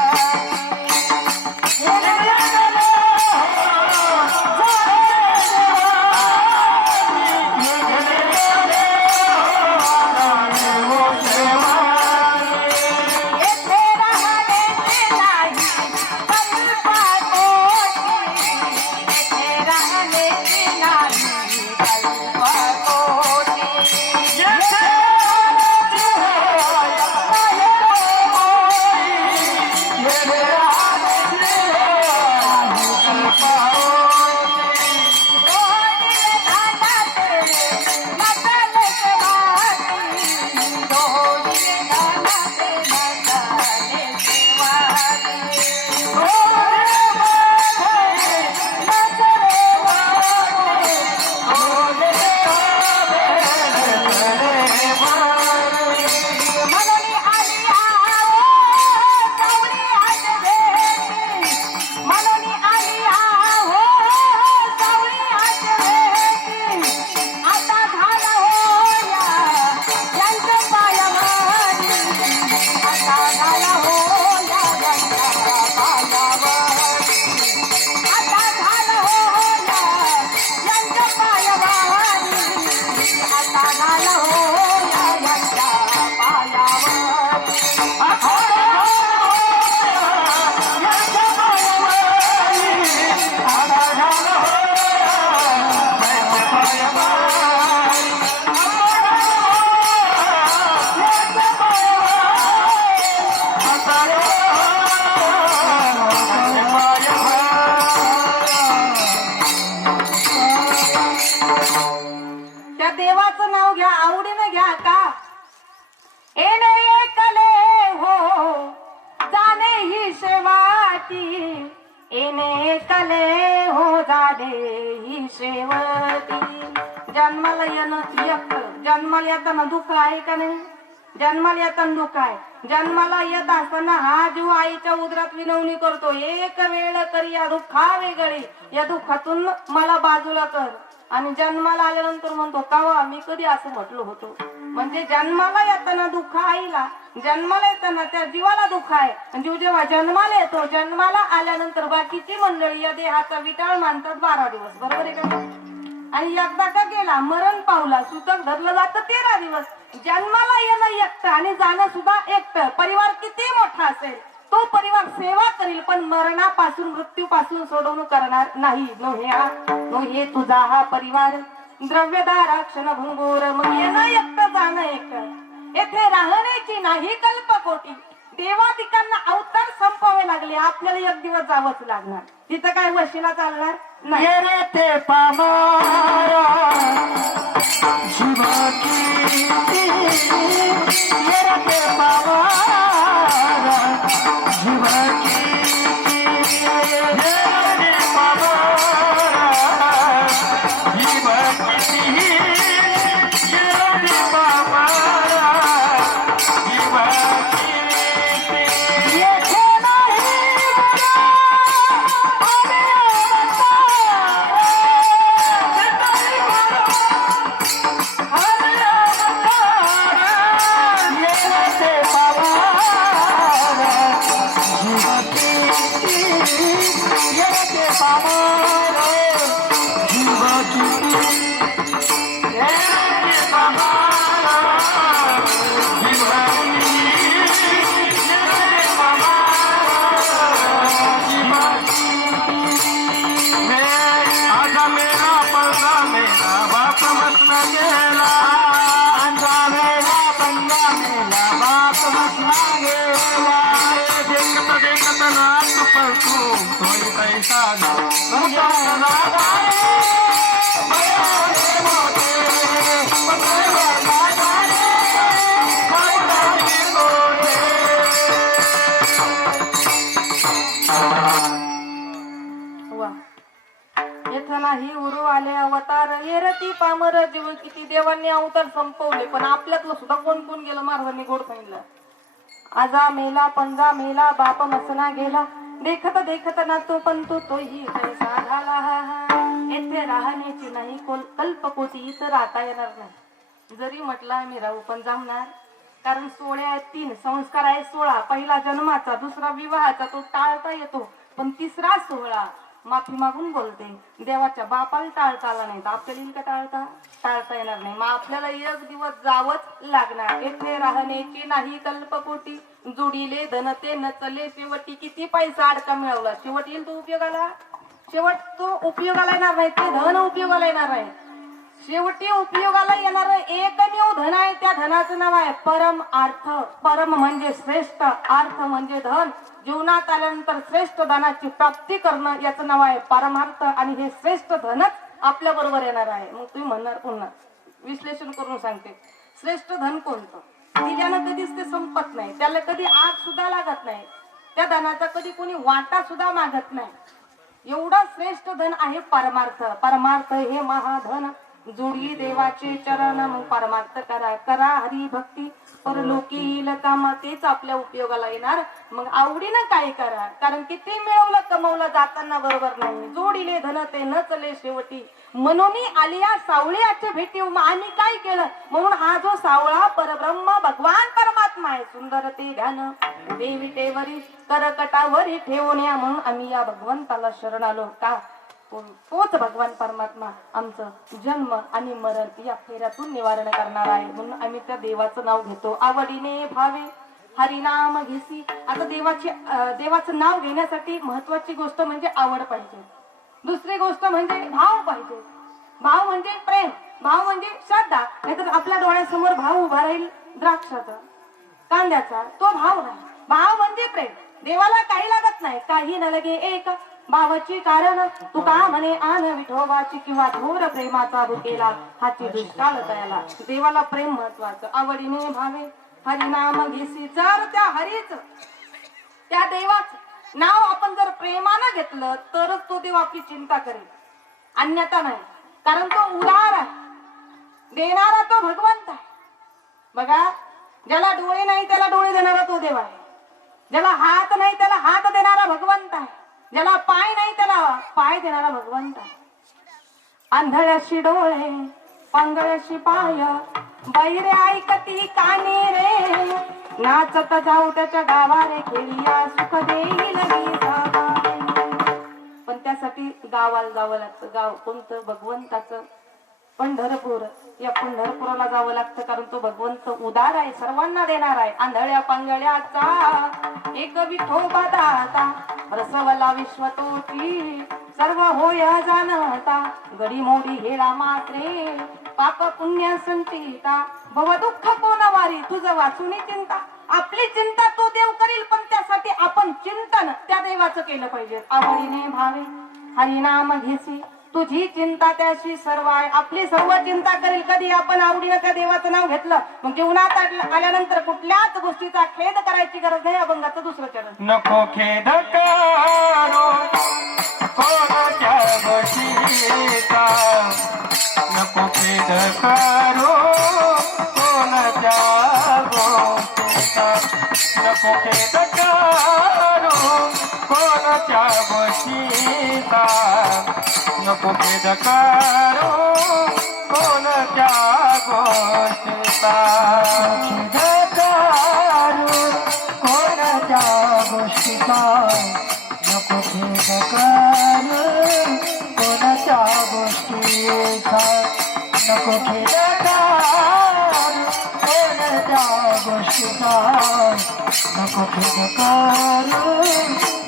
शेवटी जन्माला येणं एकट, जन्माला येताना दुःख आहे का नाही? जन्माला येताना दुःख आहे. जन्माला येत असताना हा जीव आईच्या उदरात विनवणी करतो, एक वेळ करी या दुःखा वेगळी, या दुःखातून मला बाजूला कर. आणि जन्माला आल्यानंतर म्हणतो कावा मी कधी असं म्हटलो होतो. म्हणजे जन्माला येताना दुःख आईला, जन्माला येताना त्या जीवाला दुःख आहे. जीव जेव्हा जन्माला येतो, जन्माला आल्यानंतर बाकीची मंडळी या देहाचा विटाळ मानतात 12 दिवस, बरोबर आहे का? आणि एकदा का गेला मरण पावला, सुतक धरलं जातं 13 दिवस. जन्माला येणं एकटं आणि जाणं सुद्धा एकटं. परिवार किती मोठा असेल तो परिवार सेवा करील, पण मरणापासून मृत्यूपासून सोडवणूक करणार नाही. नो हे तुझा हा परिवार द्रव्यदार क्षण भंगूर. मग येणं एकटं जाणं एकटं. येथे राहण्याची नाही कल्पकोटी. देवादिकांना अवतार संपवावे लागले, आपल्याला एक दिवस जावंच लागणार. तिथं काय वशिला चालणार नाही. ये रे ते पामारा जीवाची, ये रे ते पामारा जीवाची, ये रे पामारा जीवाची, ये रे पामारा जीवाची. नाही उरू आले अवतार, येरती पामर जीव किती देवांनी अवतार संपवले, पण आपल्यातलं सुद्धा कोण कोण गेलं महाराजांनी गोड सांगितलं. आजा मेला पंजा मेला बाप मसना गेला, देखत देखत ना तो पण तोही कैसा झाला. येथे राहण्याची नाही कल्पकोटी, इथं राहता येणार नाही. जरी म्हटलं आम्ही राहू पण जमणार, कारण 16 आहेत, 3 संस्कार आहे 16. पहिला जन्माचा, दुसरा विवाहाचा तो टाळता येतो, पण तिसरा 16 माफी मागून बोलते. देवाच्या बापाला टाळता आला नाही तर आपल्याला का टाळता येणार नाही. मग आपल्याला एक दिवस जावंच लागणार. येथे राहण्याची नाही कल्पकोटी, जोडीले धनते नचले शेवटी. किती पैसा अडका मिळवला, शेवट येईल तो उपयोगाला. शेवट तो उपयोगाला येणार नाही, ते धन उपयोगाला येणार आहे. शेवटी उपयोगाला येणार एकमेव धन आहे, त्या धनाचं नाव आहे परम अर्थ. परम म्हणजे श्रेष्ठ, अर्थ म्हणजे धन. जीवनात आल्यानंतर श्रेष्ठ धनाची प्राप्ती करणं याचं नाव आहे परमार्थ. आणि हे श्रेष्ठ धनच आपल्या बरोबर येणार आहे. मग तुम्ही म्हणणार, पुन्हा विश्लेषण करून सांगते, श्रेष्ठ धन कोणतं? दिल्यानं कधीच ते संपत नाही, त्याला कधी आग सुद्धा लागत नाही, त्या धनाचा कधी कोणी वाटा सुद्धा मागत नाही. एवढा श्रेष्ठ धन आहे परमार्थ. परमार्थ हे महाधन, जोडी देवाचे चरण. मग परमार्थ करा, करा हरी भक्ती, परलोकी येईल काम, तेच आपल्या उपयोगाला येणार. मग आवडीनं काय करा, कारण किती मिळवलं कमवलं जाताना बरोबर नाही. जोडीले धन ते नचले शेवटी, म्हणून आलिया सावळ्याचे भेटी. आम्ही काय केलं म्हणून हा जो सावळा परब्रह्म भगवान परमात्मा आहे, सुंदर ते ध्यान देवितेवरी करकटावरी ठेवण्या. म्हणून आम्ही या भगवंताला शरण आलो. का? तोच भगवान परमात्मा आमचं जन्म आणि मरण या फेऱ्यातून निवारण करणार आहे. म्हणून आम्ही त्या देवाचं नाव घेतो. आवडीने भावे हरिनाम घेसी. आता देवाचं नाव घेण्यासाठी महत्वाची गोष्ट म्हणजे आवड पाहिजे. दुसरी गोष्ट म्हणजे भाव पाहिजे. भाव म्हणजे प्रेम, भाव म्हणजे श्रद्धा. नाहीतर आपल्या डोळ्यासमोर भाव उभा राहील द्राक्षाचा, कांद्याचा, तो भाव नाही. भाव म्हणजे प्रेम. देवाला काही लागत नाही, काही न लगे एक भावाची कारण. तुका म्हणे आन विठोबाची किंवा थोर प्रेमाचा भुकेला हाची दुष्काळ तयाला. देवाला प्रेम महत्वाचं. आवडीने भावे हरिनाम घेसी. जर त्या हरीच, त्या देवाच नाव आपण जर प्रेमानं घेतलं तरच तो देव आपली चिंता करेल. अन्यथा नाही. कारण तो उदार आहे, देणारा तो भगवंत आहे. बघा, ज्याला डोळे नाही त्याला डोळे देणारा तो देव आहे, ज्याला हात नाही त्याला हात देणारा भगवंत आहे, ज्याला पाय नाही त्याला पाय देणारा भगवंत आहे. आंधळ्याशी डोळे, पांगळ्याशी पाय, बैरे ऐकती कानी रे, नाचत जाऊ त्याच्या गावारे, खेळिया सुख देईल गीताबाई. पण त्यासाठी गावाला जावं लागतं. गाव कोणतं? भगवंताचं पंढरपूर. या पंढरपुराला जावं लागतं, कारण तो भगवंत उदार आहे, सर्वांना देणार आहे. आंधळ्या पांगळ्याचा एक विठोबा दाता, रसवला विश्वतोटी सर्व होय जाणता, गडी मोडी हेळा मात्रे पाप पुण्य संचिता, भव दुःख कोण वारी तुझं वाचून चिंता. आपली चिंता तो देव करील, पण त्यासाठी आपण चिंतन त्या देवाचं केलं पाहिजे. आवडीने भावे हरिनाम घेसी, तुझी चिंता त्याशी सर्व आहे. आपली सर्व चिंता करेल. कधी आपण आवडीनं त्या देवाचं नाव घेतलं, मग जीवनात आल्यानंतर कुठल्याच गोष्टीचा खेद करायची गरज नाही. अभंगाचं दुसरं चरण. नको खेद करो कोणाच्या गोष्टीचा, नको खेद करो कोणाच्या गोष्टीचा, नको खेद करो कोणाच्या गोष्टीचा, नको खेद करो कोणाच्या गोष्टीचा, खेद करो कोणाच्या गोष्टीचा, नको खेद करो कोणाच्या गोष्टीचा, नको खेद करो कोणाच्या गोष्टीचा, नको खेद करो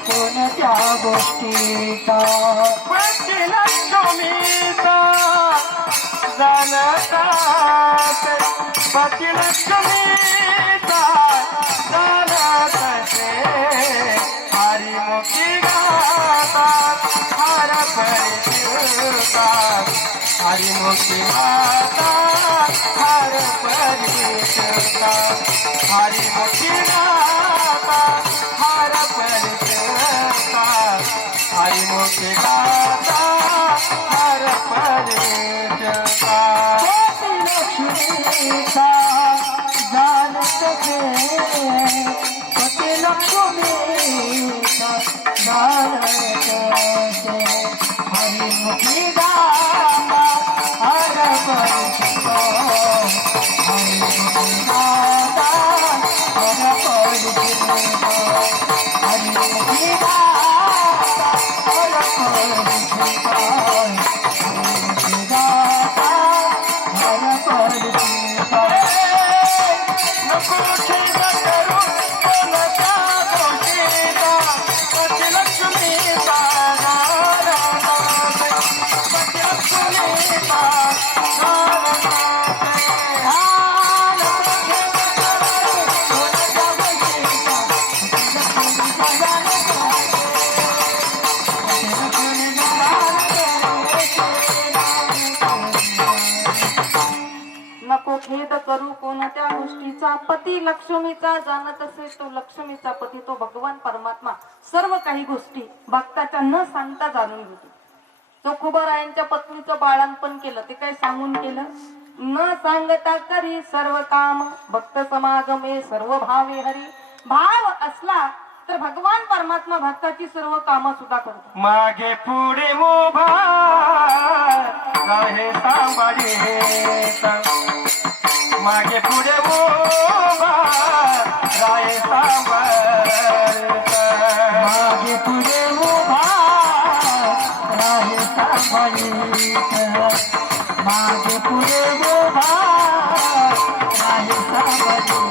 कोणाच्या गोष्टीचा. लक्ष्मीचा जाणता, पती लक्ष्मीचा जाणते, हरिमुखी गातात हर परिचितात, हरिमुखी गातात हर परिचितात, हरिमुखी गातात हर परिचितात, हरिमुखी गातात हर परिचितात. लक्ष्मीचा जाणते, पती लक्ष्मीचा जाणते, हरिमुखी गातात हर परिचितात, हरिमुखी गातात हर परिचितात, हरिमुखी गातात हर परिचितात, हरिमुखी गातात हर परिचितात. नको खेद करू कोणाच्या गोष्टीचा, पती लक्ष्मीचा जाणते, पती लक्ष्मीचा जाणते, नको खेद करू कोणत्या गोष्टीचा, पती लक्ष्मीचा जाणत असे तो लक्ष्मीचा पती, तो भगवान परमात्मा सर्व काही गोष्टी भक्ताच्या न सांगता जाणून घेतो. चोखोबारायांच्या पत्नीचं बाळंतपण केलं, ते काय सांगून केलं? न सांगता करी सर्व काम, भक्त समागमे सर्व भावे हरी. भाव असला तर भगवान परमात्मा भक्ताची सर्व कामं सुद्धा करतो. मागे पुढे उभा आहे सांभाळीत, मागे पुढे उभा आहे सांभाळीत, मागे पुढे उभा आहे सांभाळीत, मागे पुढे उभा आहे सांभाळीत.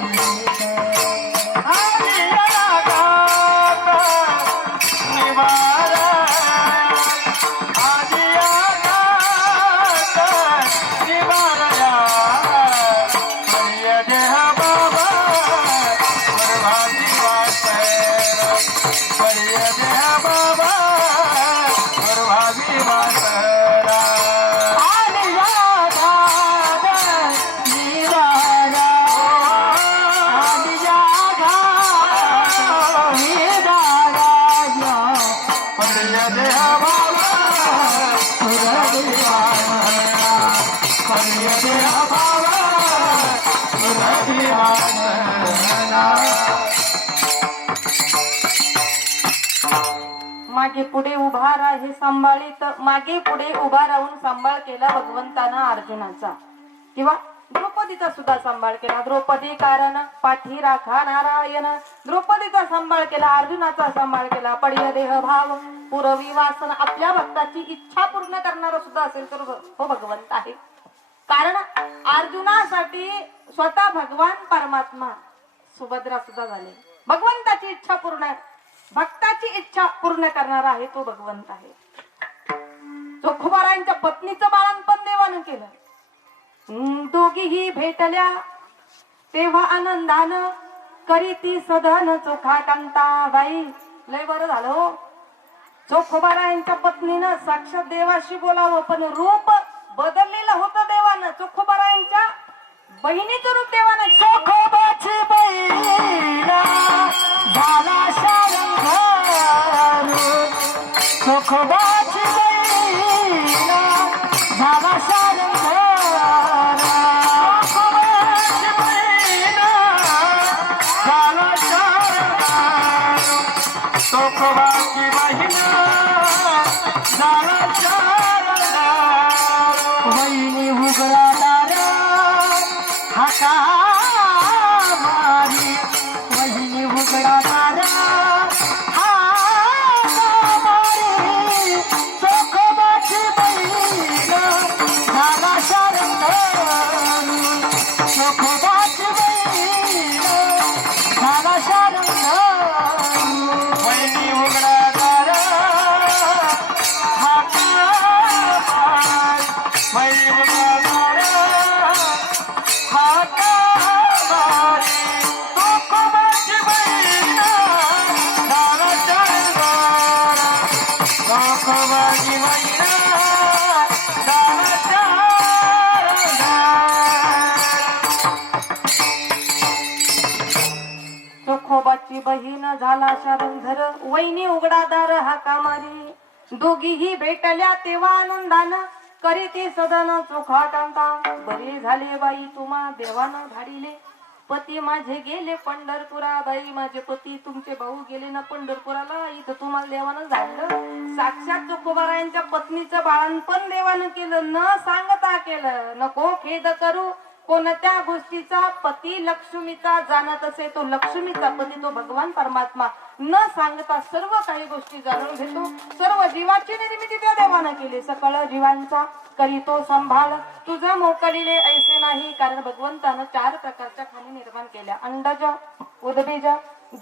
करी देह भाव तुझी वासना मागे पुढे उभा राहे सांभाळीत मागे पुढे उभा राहून सांभाळ केला भगवंताना अर्जुनाचा किंवा द्रौपदीचा सुद्धा सांभाळ केला. द्रौपदी कारण पाठी राखा नारायण. द्रौपदीचा सांभाळ केला, अर्जुनाचा सांभाळ केला. पडिय देह भाव पुरवी वासन. आपल्या भक्ताची इच्छा पूर्ण करणारा सुद्धा असेल तर हो भगवंत आहे. कारण अर्जुनासाठी स्वतः भगवान परमात्मा सुभद्रा सुद्धा झाले. भगवंताची इच्छा पूर्ण भक्ताची इच्छा पूर्ण करणारा आहे तो भगवंत आहे. जोखुबारायांच्या पत्नीचं बाळणपण देवानं केलं. दोघीही भेटल्या तेव्हा आनंदानं करीती सदन चोखा कांता बाई. लय बरं झालं हो. चोखोबारायांच्या पत्नीनं साक्षात देवाशी बोलावं पण रूप बदललेलं होतं देवानं. चोखोबारायांच्या बहिणीचं रूप देवानं. चोखोबाची बहीण झाला शारंग चोखोबाची बहीण झाला शारंग चोखोबाची बहीण झाला शारंग चोखोबाची बहीण झाला शारंग बहिणी उघडा हाका मारी वहिनी उघडा दारा हाका मारी चोखोबाची बहीण झाला शारंग चोखोबाची बहीण झाला शारंग वहिनी उघडा दारा हाका मारी वहिनी उघडा दारा चोखोबाची बहीण झाला शारंधर वैनी उघडादार हाका मारी. दोघीही भेटल्या तेव्हा आनंदानं करीती सदन चोखा कांता. बरे झाले बाई तुम्हा देवानं धाडिले. पती माझे गेले पंढरपुरा. बाई माझे पती तुमचे भाऊ गेले ना पंढरपुराला. इथं तुम्हाला देवानं झालं. साक्षात चोखोबारायांच्या पत्नीचं बाळणपण देवानं केलं. न सांगता केलं. नको खेद करू कोणत्या गोष्टीचा. पती लक्ष्मीचा जाणत असे तो लक्ष्मीचा पती तो भगवान परमात्मा न सांगता सर्व काही गोष्टी जाणून घेतो. सर्व जीवाची निर्मिती त्या देवानं केली. सकळ जीवांचा करीतो सांभाळ तुझं मोकलीले ऐसे नाही. कारण भगवंतानं 4 प्रकारच्या खाणी निर्माण केल्या. अंडज उदबीज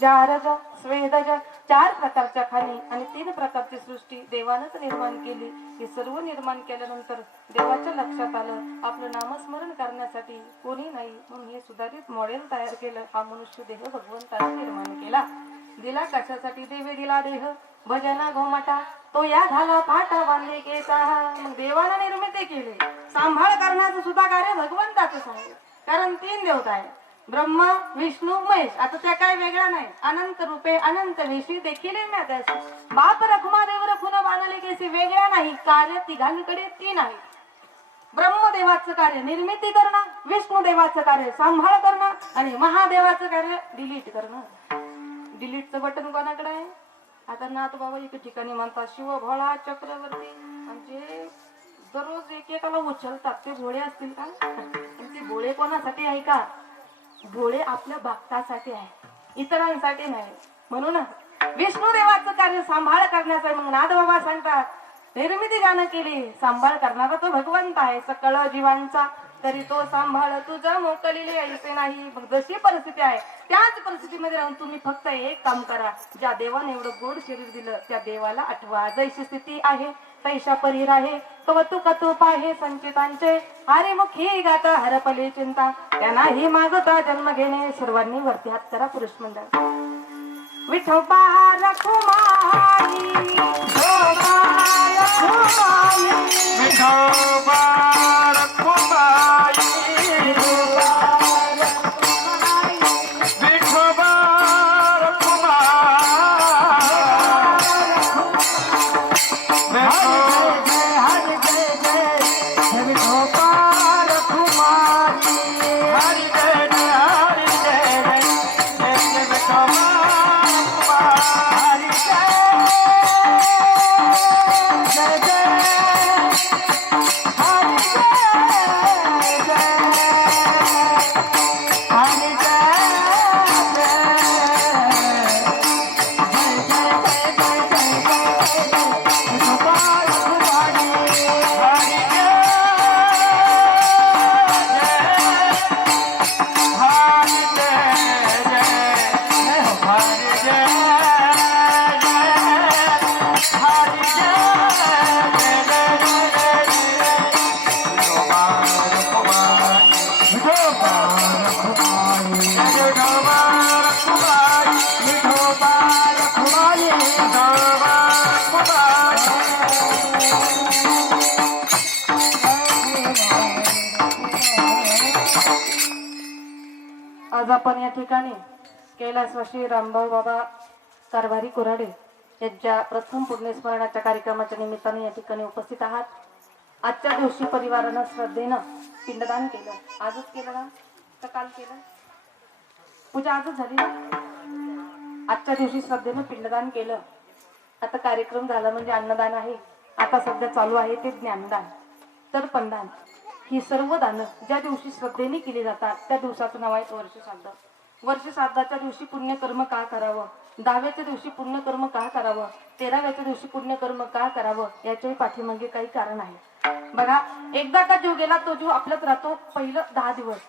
जारज स्वेदज 4 प्रकारच्या खाणी आणि 3 प्रकारची सृष्टी देवानंच निर्माण केली. हे सर्व निर्माण केल्यानंतर देवाच्या लक्षात आलं आपलं नामस्मरण करण्यासाठी कोणी नाही म्हणून हे सुधारित मॉडेल तयार केलं. हा मनुष्य देह भगवंताने निर्माण केला. दिला कशासाठी देवे दिला देह भजना घोमाटा तो या झाला पाटा बांधले केसा. मग देवानं निर्मिती केली. सांभाळ करण्याचं सुद्धा कार्य भगवंताचं आहे. कारण 3 देवता आहे ब्रह्मा विष्णू महेश. आता त्या काय वेगळ्या नाही. अनंत रूपे अनंत वेशी देखील बाप रखुमा देव रखुन बांधले केसी वेगळ्या नाही. कार्य तिघांकडे 3 आहे. ब्रह्मदेवाचं कार्य निर्मिती करणं, विष्णुदेवाचं कार्य सांभाळ करणं आणि महादेवाचं कार्य डिलीट करणं. डिलीटचं बटन कोणाकडे आहे. आता नाथ बाबा एके ठिकाणी म्हणतात शिव भोळा चक्रवर्ती. आमचे दररोज एकेकाला उचलतात. ते भोळे असतील का. ते भोळे कोणासाठी आहे का. भोळे आपल्या भक्तासाठी आहे इतरांसाठी नाही. म्हणून विष्णुदेवाचं कार्य सांभाळ करण्याचं. मग नाथ बाबा सांगतात निर्मिती ज्यानं केली सांभाळ करणारा तो भगवंत आहे. सकळ जीवांचा तरी तो सांभाळ तुझं मोकलीले ऐसे नाही. मग जशी परिस्थिती आहे त्याच परिस्थितीमध्ये राहून तुम्ही फक्त एक काम करा. ज्या देवाने एवढं गोड शरीर दिलं त्या देवाला आठवा. जैशी स्थिती आहे तैशा परी राहे कौतुक तूप आहे संचितांचे. हरे मुखी गाता हरपली चिंता त्यांना ही मागता जन्म घेणे. सर्वांनी वरती हात करा. पुरुष मंडळ विठोबा रखुमाई विठोबा रखुमाई विठोबा रखुमाई विठोबा रखुमाई आज आपण या ठिकाणी कैलासवासी रामभाऊ बाबा कारभारी कोराडे यांच्या प्रथम पुण्यस्मरणाच्या कार्यक्रमाच्या निमित्ताने या ठिकाणी उपस्थित आहात. आजच्या दिवशी परिवारानं श्रद्धेनं पिंडदान केलं. आजच केलं ना तर काल केलं? पूजा आजच झाली ना? आजच्या दिवशी श्रद्धेनं पिंडदान केलं. आता कार्यक्रम झाला म्हणजे अन्नदान आहे. आता सध्या चालू आहे ते ज्ञानदान, तर्पणदान. ही सर्व दानं ज्या दिवशी श्रद्धेने केली जातात त्या दिवसाचं नाव आहे वर्षश्राद्ध. वर्षश्राद्धाच्या दिवशी पुण्यकर्म का करावं, 10व्याच्या दिवशी पुण्यकर्म का करावं, 13व्याच्या दिवशी पुण्यकर्म का करावं, याच्याही पाठीमागे काही कारण आहे. बघा, एकदा का जीव गेला तो जीव आपल्यात राहतो. पहिलं 10 दिवस,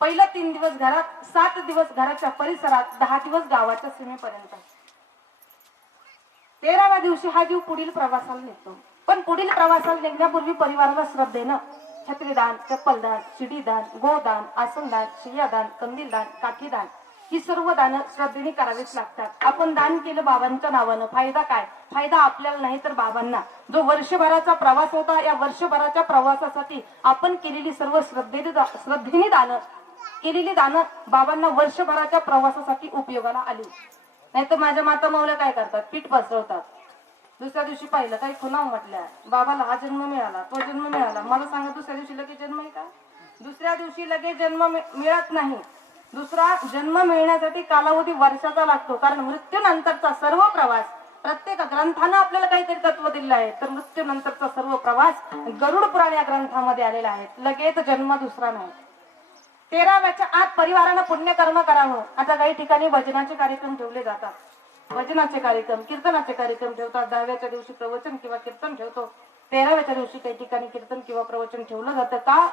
पहिलं 3 दिवस घरात, 7 दिवस घराच्या परिसरात, 10 दिवस गावाच्या सीमेपर्यंत. 13व्या दिवशी हा जीव पुढील प्रवासाला निघतो. पण पुढील प्रवासाला निघण्यापूर्वी परिवाराला श्रद्धेनं छत्रीदान, चप्पलदान, शिडीदान, गोदान, आसनदान, शय्यादान, कंदीलदान, काठीदान ही सर्व दानं श्रद्धेने करावीच लागतात. आपण दान केलं बाबांच्या नावानं, फायदा काय? फायदा आपल्याला नाही तर बाबांना. जो वर्षभराचा प्रवास होता, या वर्षभराच्या प्रवासासाठी आपण केलेली सर्व श्रद्धेने दानं केलेली दानं बाबांना वर्षभराच्या प्रवासासाठी उपयोगाला आली. नाही तर माझ्या माता माऊल्या काय करतात? पीठ पसरवतात. दुसऱ्या दिवशी पाहिलं काही खुनाव म्हटल्या, बाबाला हा जन्म मिळाला, तो जन्म मिळाला. मला सांगा, दुसऱ्या दिवशी लगेच जन्म आहे का? दुसऱ्या दिवशी लगेच जन्म मिळत नाही. दुसरा जन्म मिळण्यासाठी कालावधी वर्षाचा लागतो. कारण मृत्यूनंतरचा सर्व प्रवास, प्रत्येक ग्रंथानं आपल्याला काहीतरी तत्व दिलेलं आहे. तर मृत्यूनंतरचा सर्व प्रवास गरुड पुराण या ग्रंथामध्ये आलेला आहे. लगेच जन्म दुसरा नाही. 13व्याच्या आत परिवारानं पुण्यकर्म करावं. आता काही ठिकाणी भजनाचे कार्यक्रम ठेवले जातात. भजनाचे कार्यक्रम, कीर्तनाचे कार्यक्रम ठेवतात. 10व्याच्या दिवशी प्रवचन किंवा कीर्तन ठेवतो. 13व्याच्या दिवशी काही ठिकाणी कीर्तन किंवा प्रवचन ठेवलं जातं. का?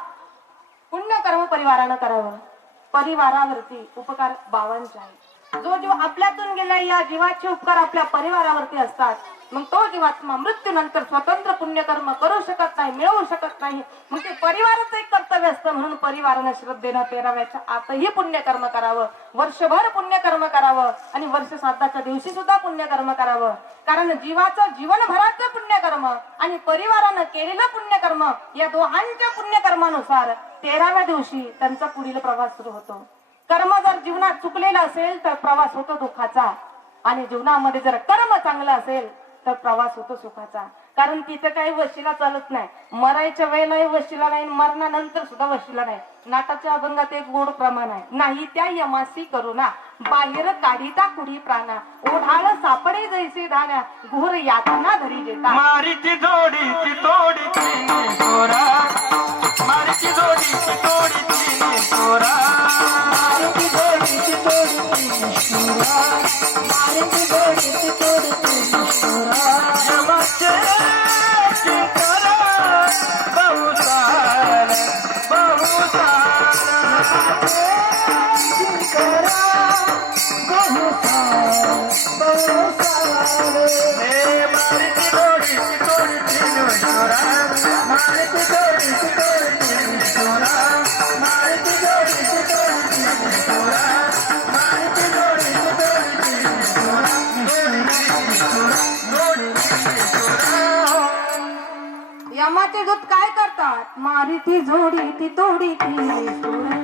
पुण्यकर्म परिवारानं करावं. परिवारावरती उपकार बाबांचे आहे. जो जीव आपल्यातून गेला, या जीवाचे उपकार आपल्या परिवारावरती असतात. मग तो जीवात्मा मृत्यूनंतर स्वतंत्र पुण्यकर्म करू शकत नाही, मिळवू शकत नाही. मग ते परिवाराचं एक कर्तव्य असतं. म्हणून परिवारानं श्रद्धेनं 13व्याच्या आतही पुण्यकर्म करावं, वर्षभर पुण्यकर्म करावं आणि वर्षश्राद्धाच्या दिवशी सुद्धा पुण्यकर्म करावं. कारण जीवाचं जीवनभराचं पुण्यकर्म आणि परिवारानं केलेलं पुण्यकर्म, या दोहांच्या पुण्यकर्मानुसार 13व्या दिवशी त्यांचा पुढील प्रवास सुरू होतो. कर्म जर जीवनात चुकलेलं असेल तर प्रवास होतो दुःखाचा, आणि जीवनामध्ये जर कर्म चांगलं असेल तर प्रवास होतो सुखाचा. कारण तिथं काही वशिला चालत नाही. मरायच्या वेळेलाही वशिला नाही, मरणानंतर सुद्धा वशिला नाही. नाटाच्या अभंगात एक गोड प्रमाण आहे, नाही त्या यमासी करुणा, बाहेर काढिता कुढी प्राणा, ओढाळ सापडे जैसे धान्या, घोर यातना धरी देता. मारीची जोडी ती तोडी तिने तोरा, मारीची जोडी ती तोडी तिने तोरा, मारीची जोडी ती तोडी तिने तोरा, मारीची जोडी ती तोडी तिने तोरा. यमाचे करा बहुसार बहुसार, करा बहुसार बहुसार. हे मारीची जोडी ती तोडी तिने तोरा, मारीची जोडी ती तोडी तिने तोरा, मारीची जोडी ती तोडी तिने तोरा, मारीची जोडी ती तोडी तिने तोरा, जोडी तिने तोरा. यमाचे दूत काय करतात? मारी ती जोडी ती तोडी ती सोडा.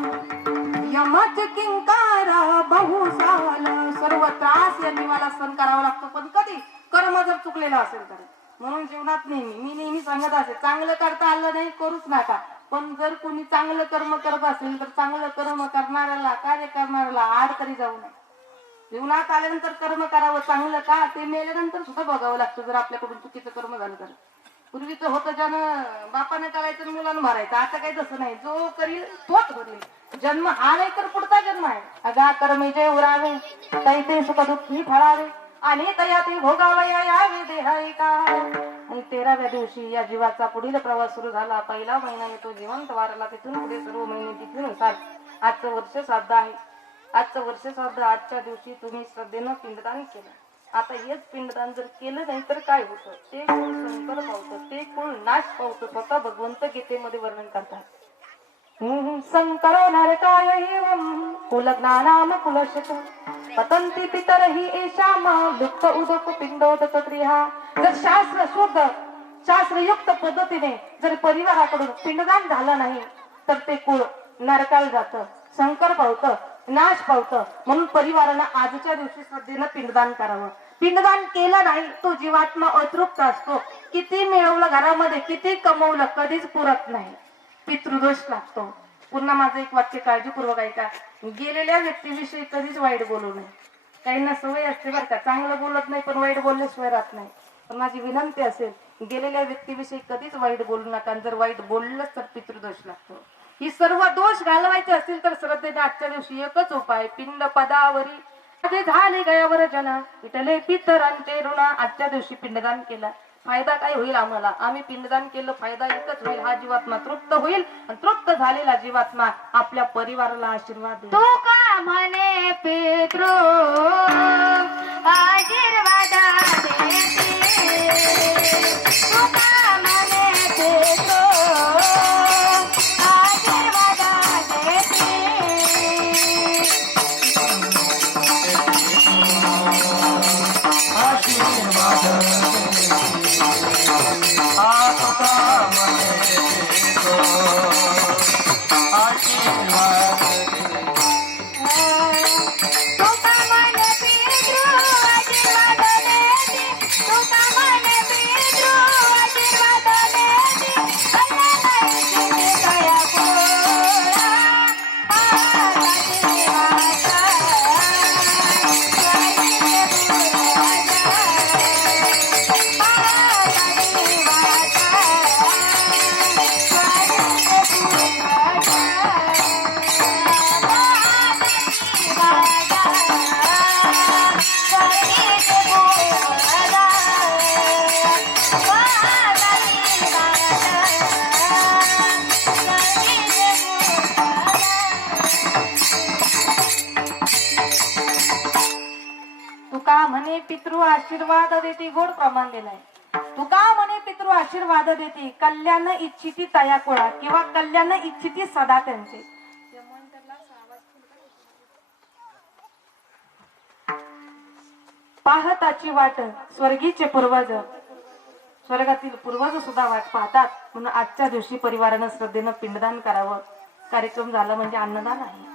यमाचे किंकारा बहुसाल, सर्व त्रास या जीवाला सहन करावा लागतो. पण कधी? कर्म जर चुकलेलं असेल तर. म्हणून जीवनात मी नेहमी सांगत असे, चांगलं करता आलं नाही करूच नका. पण जर कोणी चांगलं कर्म करत असेल तर चांगलं कर्म करणाऱ्याला, कार्य करणाऱ्याला आड तरी जाऊ नये. जीवनात आल्यानंतर कर्म करावं. चांगलं का? ते मेल्यानंतर सुद्धा बघावं लागतं जर आपल्याकडून चुकीचं कर्म झालं तर. पूर्वीच होतं ज्यानं बापाने करायचं आणि मुलांना मारायचं. आता काही तसं नाही. जो करील तोच भरेल. जन्म हा नाही तर पुढचा जन्म आहे. अगा कर्मे जे उरावे, तैते सुख दुःखी फळावे, आणि तयाती भोगावया यावे देहायका. आणि 13व्या दिवशी या जीवाचा पुढील प्रवास सुरू झाला. पहिला महिन्याने तो जिवंत वारला. तिथून पुढे सर्व महिने तिथीनुसार आजचं वर्ष श्राद्ध आहे. आजचं वर्ष श्राद्ध आजच्या दिवशी तुम्ही श्रद्धेनं पिंडदान केलं. आता हेच पिंडदान जर केलं नाही तर काय होतं? ते कुळ संकर पावतं, ते कुळ नाश पावतं. स्वतः भगवंत गीतेमध्ये वर्णन करतात. संकरो नरकाय एवं कुलज्ञानाम कुलशक पतंती पितरहि एषाम दुःख उदक पिंडोदक क्रिया. जर शास्त्र शुद्ध शास्त्रयुक्त पद्धतीने जर परिवाराकडून पिंडदान झालं नाही तर ते कुळ नरकाला जातं, संकर पावतं. नाश पावतं. म्हणून परिवारानं आजच्या दिवशी श्रद्धेनं पिंडदान करावं. पिंडदान केलं नाही तो जीवात्मा अतृप्त असतो. किती मिळवलं घरामध्ये, किती कमवलं, कधीच पुरत नाही, पितृदोष लागतो. पुन्हा माझं एक वाक्य काळजीपूर्वक ऐका. गेलेल्या व्यक्तीविषयी कधीच वाईट बोलू नये. काहींना सवय असते बरं का, चांगलं बोलत नाही पण वाईट बोलल्याशिवाय राहत नाही. पण माझी विनंती असेल, गेलेल्या व्यक्तीविषयी कधीच वाईट बोलू नका. जर वाईट बोललंच तर पितृदोष लागतो. ही सर्व दोष घालवायचे असतील तर श्रद्धेने आजच्या दिवशी एकच उपाय, पिंड पदावरी ते झाले गयावर जन विटले पितरांचे ऋण. आजच्या दिवशी पिंडदान केला, फायदा काय होईल आम्हाला? आम्ही पिंडदान केलं, फायदा एकच होईल, हा जीवात्मा तृप्त होईल आणि तृप्त झालेला जीवात्मा आपल्या परिवाराला आशीर्वाद देईल. तू का म्हणे पितृ आशीर्वाद देते, तू का म्हणे पितृ आशीर्वाद देते. तुका म्हणे पितृ आशीर्वाद देते, गोड प्रमाण दिलाय. तुका म्हणे पितृ आशीर्वाद देते, कल्याण इच्छिती तया कुळा किंवा कल्याण इच्छिती सदा त्यांचे. पाहताची वाट स्वर्गीचे पूर्वज, स्वर्गातील पूर्वज सुद्धा वाट पाहतात. म्हणून आजच्या दिवशी परिवारानं श्रद्धेनं पिंडदान करावं. कार्यक्रम झाला म्हणजे अन्नदान आहे.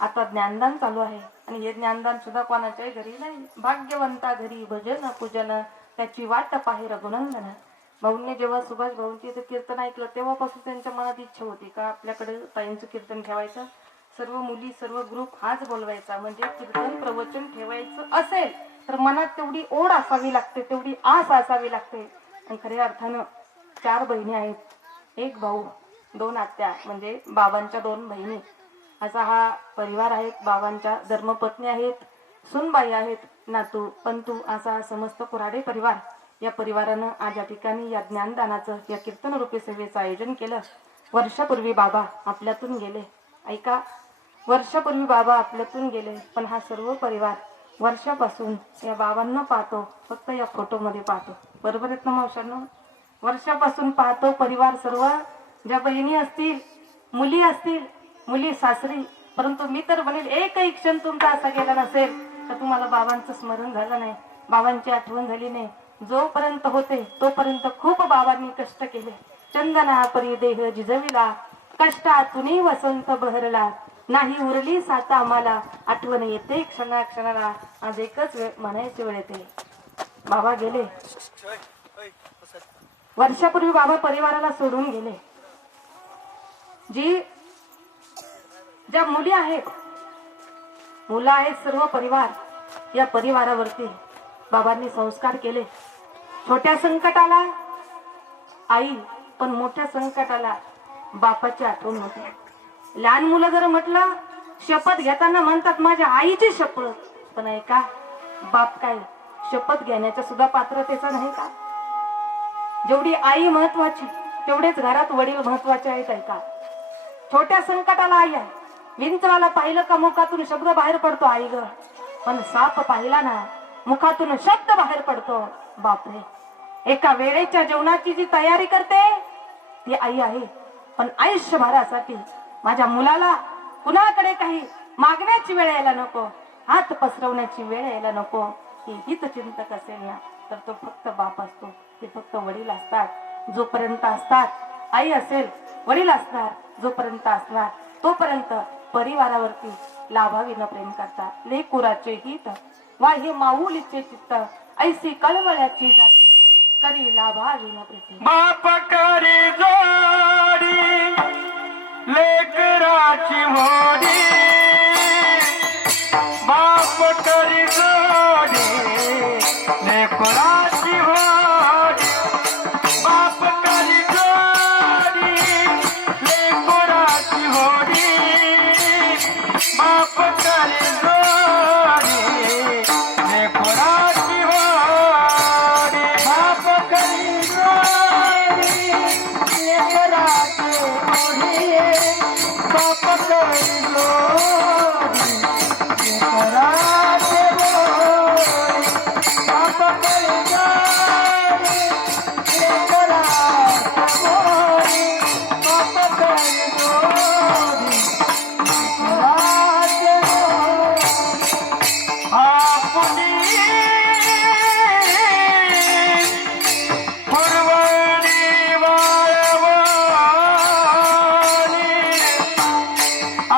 आता ज्ञानदान चालू आहे आणि हे ज्ञानदान सुद्धा कोणाच्याही घरी नाही. भाग्यवंता घरी भजन पूजन त्याची वाट पाहे रघुनंदन. भाऊंनी जेव्हा सुभाष भाऊंची इथे कीर्तन ऐकलं तेव्हापासून त्यांच्या मनात इच्छा होती का आपल्याकडे ताईंचं कीर्तन ठेवायचं, सर्व मुली सर्व ग्रुप हाच बोलवायचा. म्हणजे कीर्तन प्रवचन ठेवायचं असेल तर मनात तेवढी ओढ असावी लागते, तेवढी आस असावी लागते. आणि खऱ्या अर्थानं 4 बहिणी आहेत, 1 भाऊ, 2 आत्या, म्हणजे बाबांच्या 2 बहिणी, असा हा परिवार आहे. बाबांच्या धर्मपत्नी आहेत, सुनबाई आहेत, नातू पंतू, असा समस्त कुऱ्हाडे परिवार. या परिवारानं आज या ठिकाणी या ज्ञानदानाचं, या कीर्तन रूपी सेवेचं आयोजन केलं. वर्षापूर्वी बाबा आपल्यातून गेले. ऐका, वर्षापूर्वी बाबा आपल्यातून गेले, पण हा सर्व परिवार वर्षापासून या बाबांना पाहतो, फक्त या फोटोमध्ये पाहतो. बरोबर आहेत ना मावशांनो? वर्षापासून पाहतो परिवार सर्व. ज्या बहिणी असतील, मुली असतील, मुली सासरी, परंतु मी तर म्हणेल एकही क्षण तुमचा असा गेला नसेल तर तुम्हाला बाबांचं स्मरण झालं नाही, बाबांची आठवण झाली नाही. जोपर्यंत होते तोपर्यंत खूप बाबांनी कष्ट केले. चंदना परी देह जिजविला, कष्टातूनही वसंत बहरला, नाही उरली साता आम्हाला, आठवण येते क्षणाक्षणाला. आज एकच वेळ म्हणायची वेळ येते, बाबा गेले. वर्षापूर्वी बाबा परिवाराला सोडून गेले. ज्या मुली आहेत, मुलं आहेत, सर्व परिवार, या परिवारावरती बाबांनी संस्कार केले. छोट्या संकटाला आई, पण मोठ्या संकटाला बापाची आठवण होते. लहान मुलं जर म्हटलं शपथ घेताना म्हणतात माझ्या आईची शपथ, पण ऐका, बाप काय शपथ घेण्याच्या सुद्धा पात्रतेचा नाही का? जेवढी आई महत्वाची तेवढेच घरात वडील महत्वाचे आहेत. ऐका, छोट्या संकटाला आई आहे. विंचवाला पाहिलं का मुखातून शब्द बाहेर पडतो आई ग, पण साप पाहिला ना मुखातून शब्द बाहेर पडतो बापरे. एका वेळेच्या जेवणाची जी तयारी करते ती आई आहे, पण आयुष्यभरासाठी माझ्या मुलाला कुणाकडे काही मागण्याची वेळ यायला नको, हात पसरवण्याची वेळ यायला नको, ही हित चिंतक असेल ना तर तो फक्त बाप असतो, ते फक्त वडील असतात. जोपर्यंत असतात आई असेल, वडील असणार, जोपर्यंत असणार तोपर्यंत परिवारावरती लाभावीनं प्रेम करतात. लेकुराचे हित वा हे माऊलीचे चित्त ऐसी कळवळ्याची जाती करी लाभावीनं प्रीती. बाप करी जोडी लेकराची होडी, बाप करी जोडी लेकराची होडी, बाप करी जोडी लेकराची होडी, बाप करी जोडी लेकराची होडी, बाप करी जोडी लेकराची होडी, बाप करी जोडी लेकराची होडी, बाप करी जोडी लेकराची होडी, बाप करी जोडी लेकराची होडी. आपुली पुरवणी वाळवणी, आ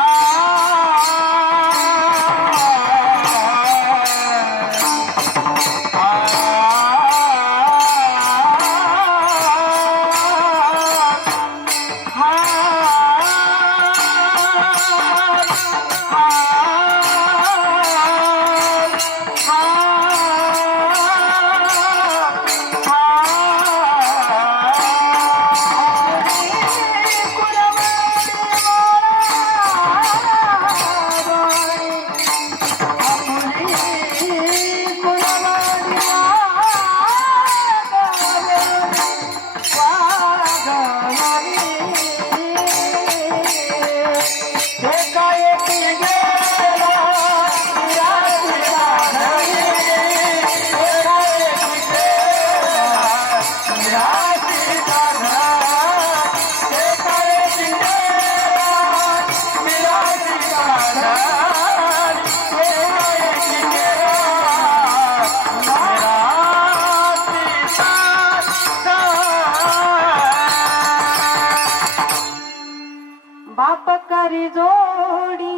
बाप करी जोडी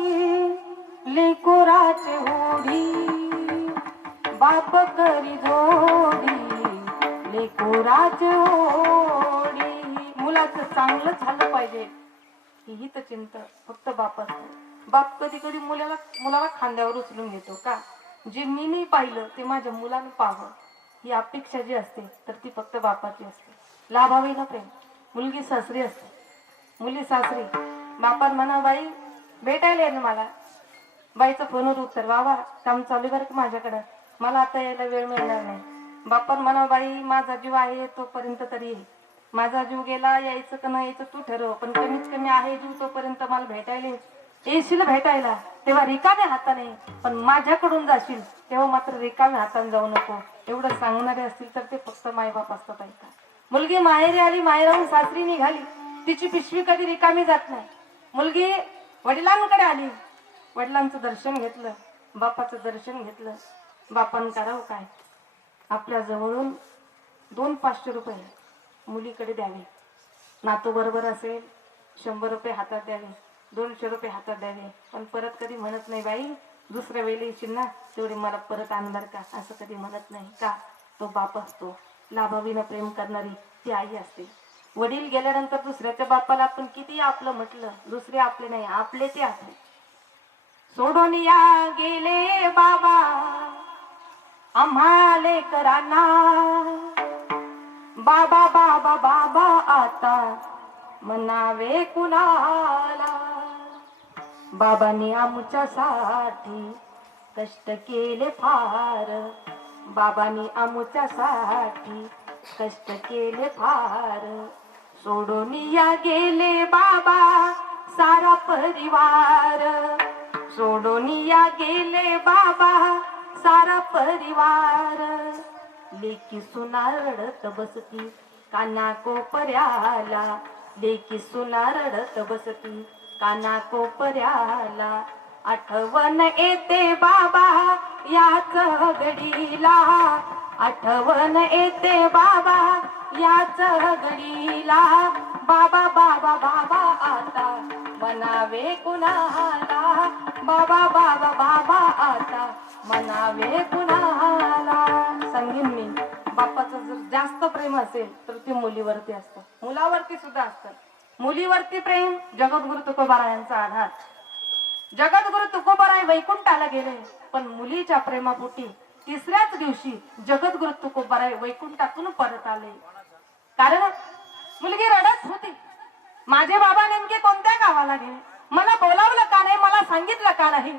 लेकुराची होडी, बाप करी जोडी लेकुराची होडी. मुलाचं चांगलं झालं पाहिजे ही तर चिंता फक्त बाप असतो. बाप कधी कधी मुलाला खांद्यावर उचलून घेतो का, जे मी नाही पाहिलं ते माझ्या मुलानं पाहावं ही अपेक्षा जी असते तर ती फक्त बापाची असते. लाभावीनं प्रेम. मुलगी सासरी असते, मुली सासरी. बापान म्हणा बाई भेटायला ये ना मला, बाईचा फोनवर उत्तर बाबा काम चालू बरं की माझ्याकडं, मला आता यायला वेळ मिळणार नाही. बापान म्हणा बाई माझा जीव आहे तोपर्यंत तरी ये, माझा जीव गेला यायचं का नाही यायचं तू ठरव, पण कमीत कमी आहे जीव तोपर्यंत मला भेटायला येशील. भेटायला तेव्हा रिकाम्या हाताने, पण माझ्याकडून जाशील तेव्हा मात्र रिकाम्या हाताने जाऊ नको. एवढं सांगणारे असतील तर ते फक्त मायबाप असतात. ऐका, मुलगी माहेरी आली, माहेराहून सासरी निघाली, तिची पिशवी कधी रिकामी जात नाही. मुलगी वडिलांकडे आली, वडिलांचं दर्शन घेतलं, बापाचं दर्शन घेतलं. बापान करावं काय, आपल्या जवळून 200-500 रुपये मुलीकडे द्यावे. नातू बरोबर असेल 100 रुपये हातात द्यावे, 200 रुपये हातात द्यावे. पण परत कधी म्हणत नाही बाई दुसऱ्या वेळेला येशील ना तेवढे मला परत आणणार का, असं कधी म्हणत नाही. का, तो बाप असतो. लाभावीनं प्रेम करणारी ती आई असते. वडील गेल्यानंतर दुसऱ्याच्या बापाला आपण किती आपलं म्हटलं, दुसरे आपले नाही, आपले ते आपले. सोडून या गेले बाबा आम्हा लेकरांना, बाबा बाबा बाबा आता म्हणावे कुणाला. बाबांनी आमच्यासाठी कष्ट केले फार, बाबांनी आमच्यासाठी कष्ट केले फार. सोडून या गेले बाबा सारा परिवार, सोडून या गेले बाबा सारा परिवार. लेकी सुना रडत बसती काना कोपऱ्याला, लेकी सुना रडत बसती काना कोपऱ्याला. आठवण येते बाबा याच घडीला, आठवण येते बाबा याच घडीला. बाबा बाबा बाबा आता म्हणावे कुणाला. बाबा बाबा बाबा आता म्हणावे कुणाला. सांगेन मी, बापाचं जर जास्त प्रेम असेल तर ते मुलीवरती असतं, मुलावरती सुद्धा असतं. मुलीवरती प्रेम जगद्गुरु तुकोबारायांचा आधार. जगद्गुरु तुकोबाराय वैकुंठाला गेले, पण मुलीच्या प्रेमापोटी तिसऱ्याच दिवशी जगद्गुरु तुकोबाराय वैकुंठातून परत आले. कारण मुलगी रडत होती, माझे बाबा नेमके कोणत्या गावाला गेले, मला बोलावलं का नाही, मला सांगितलं का नाही.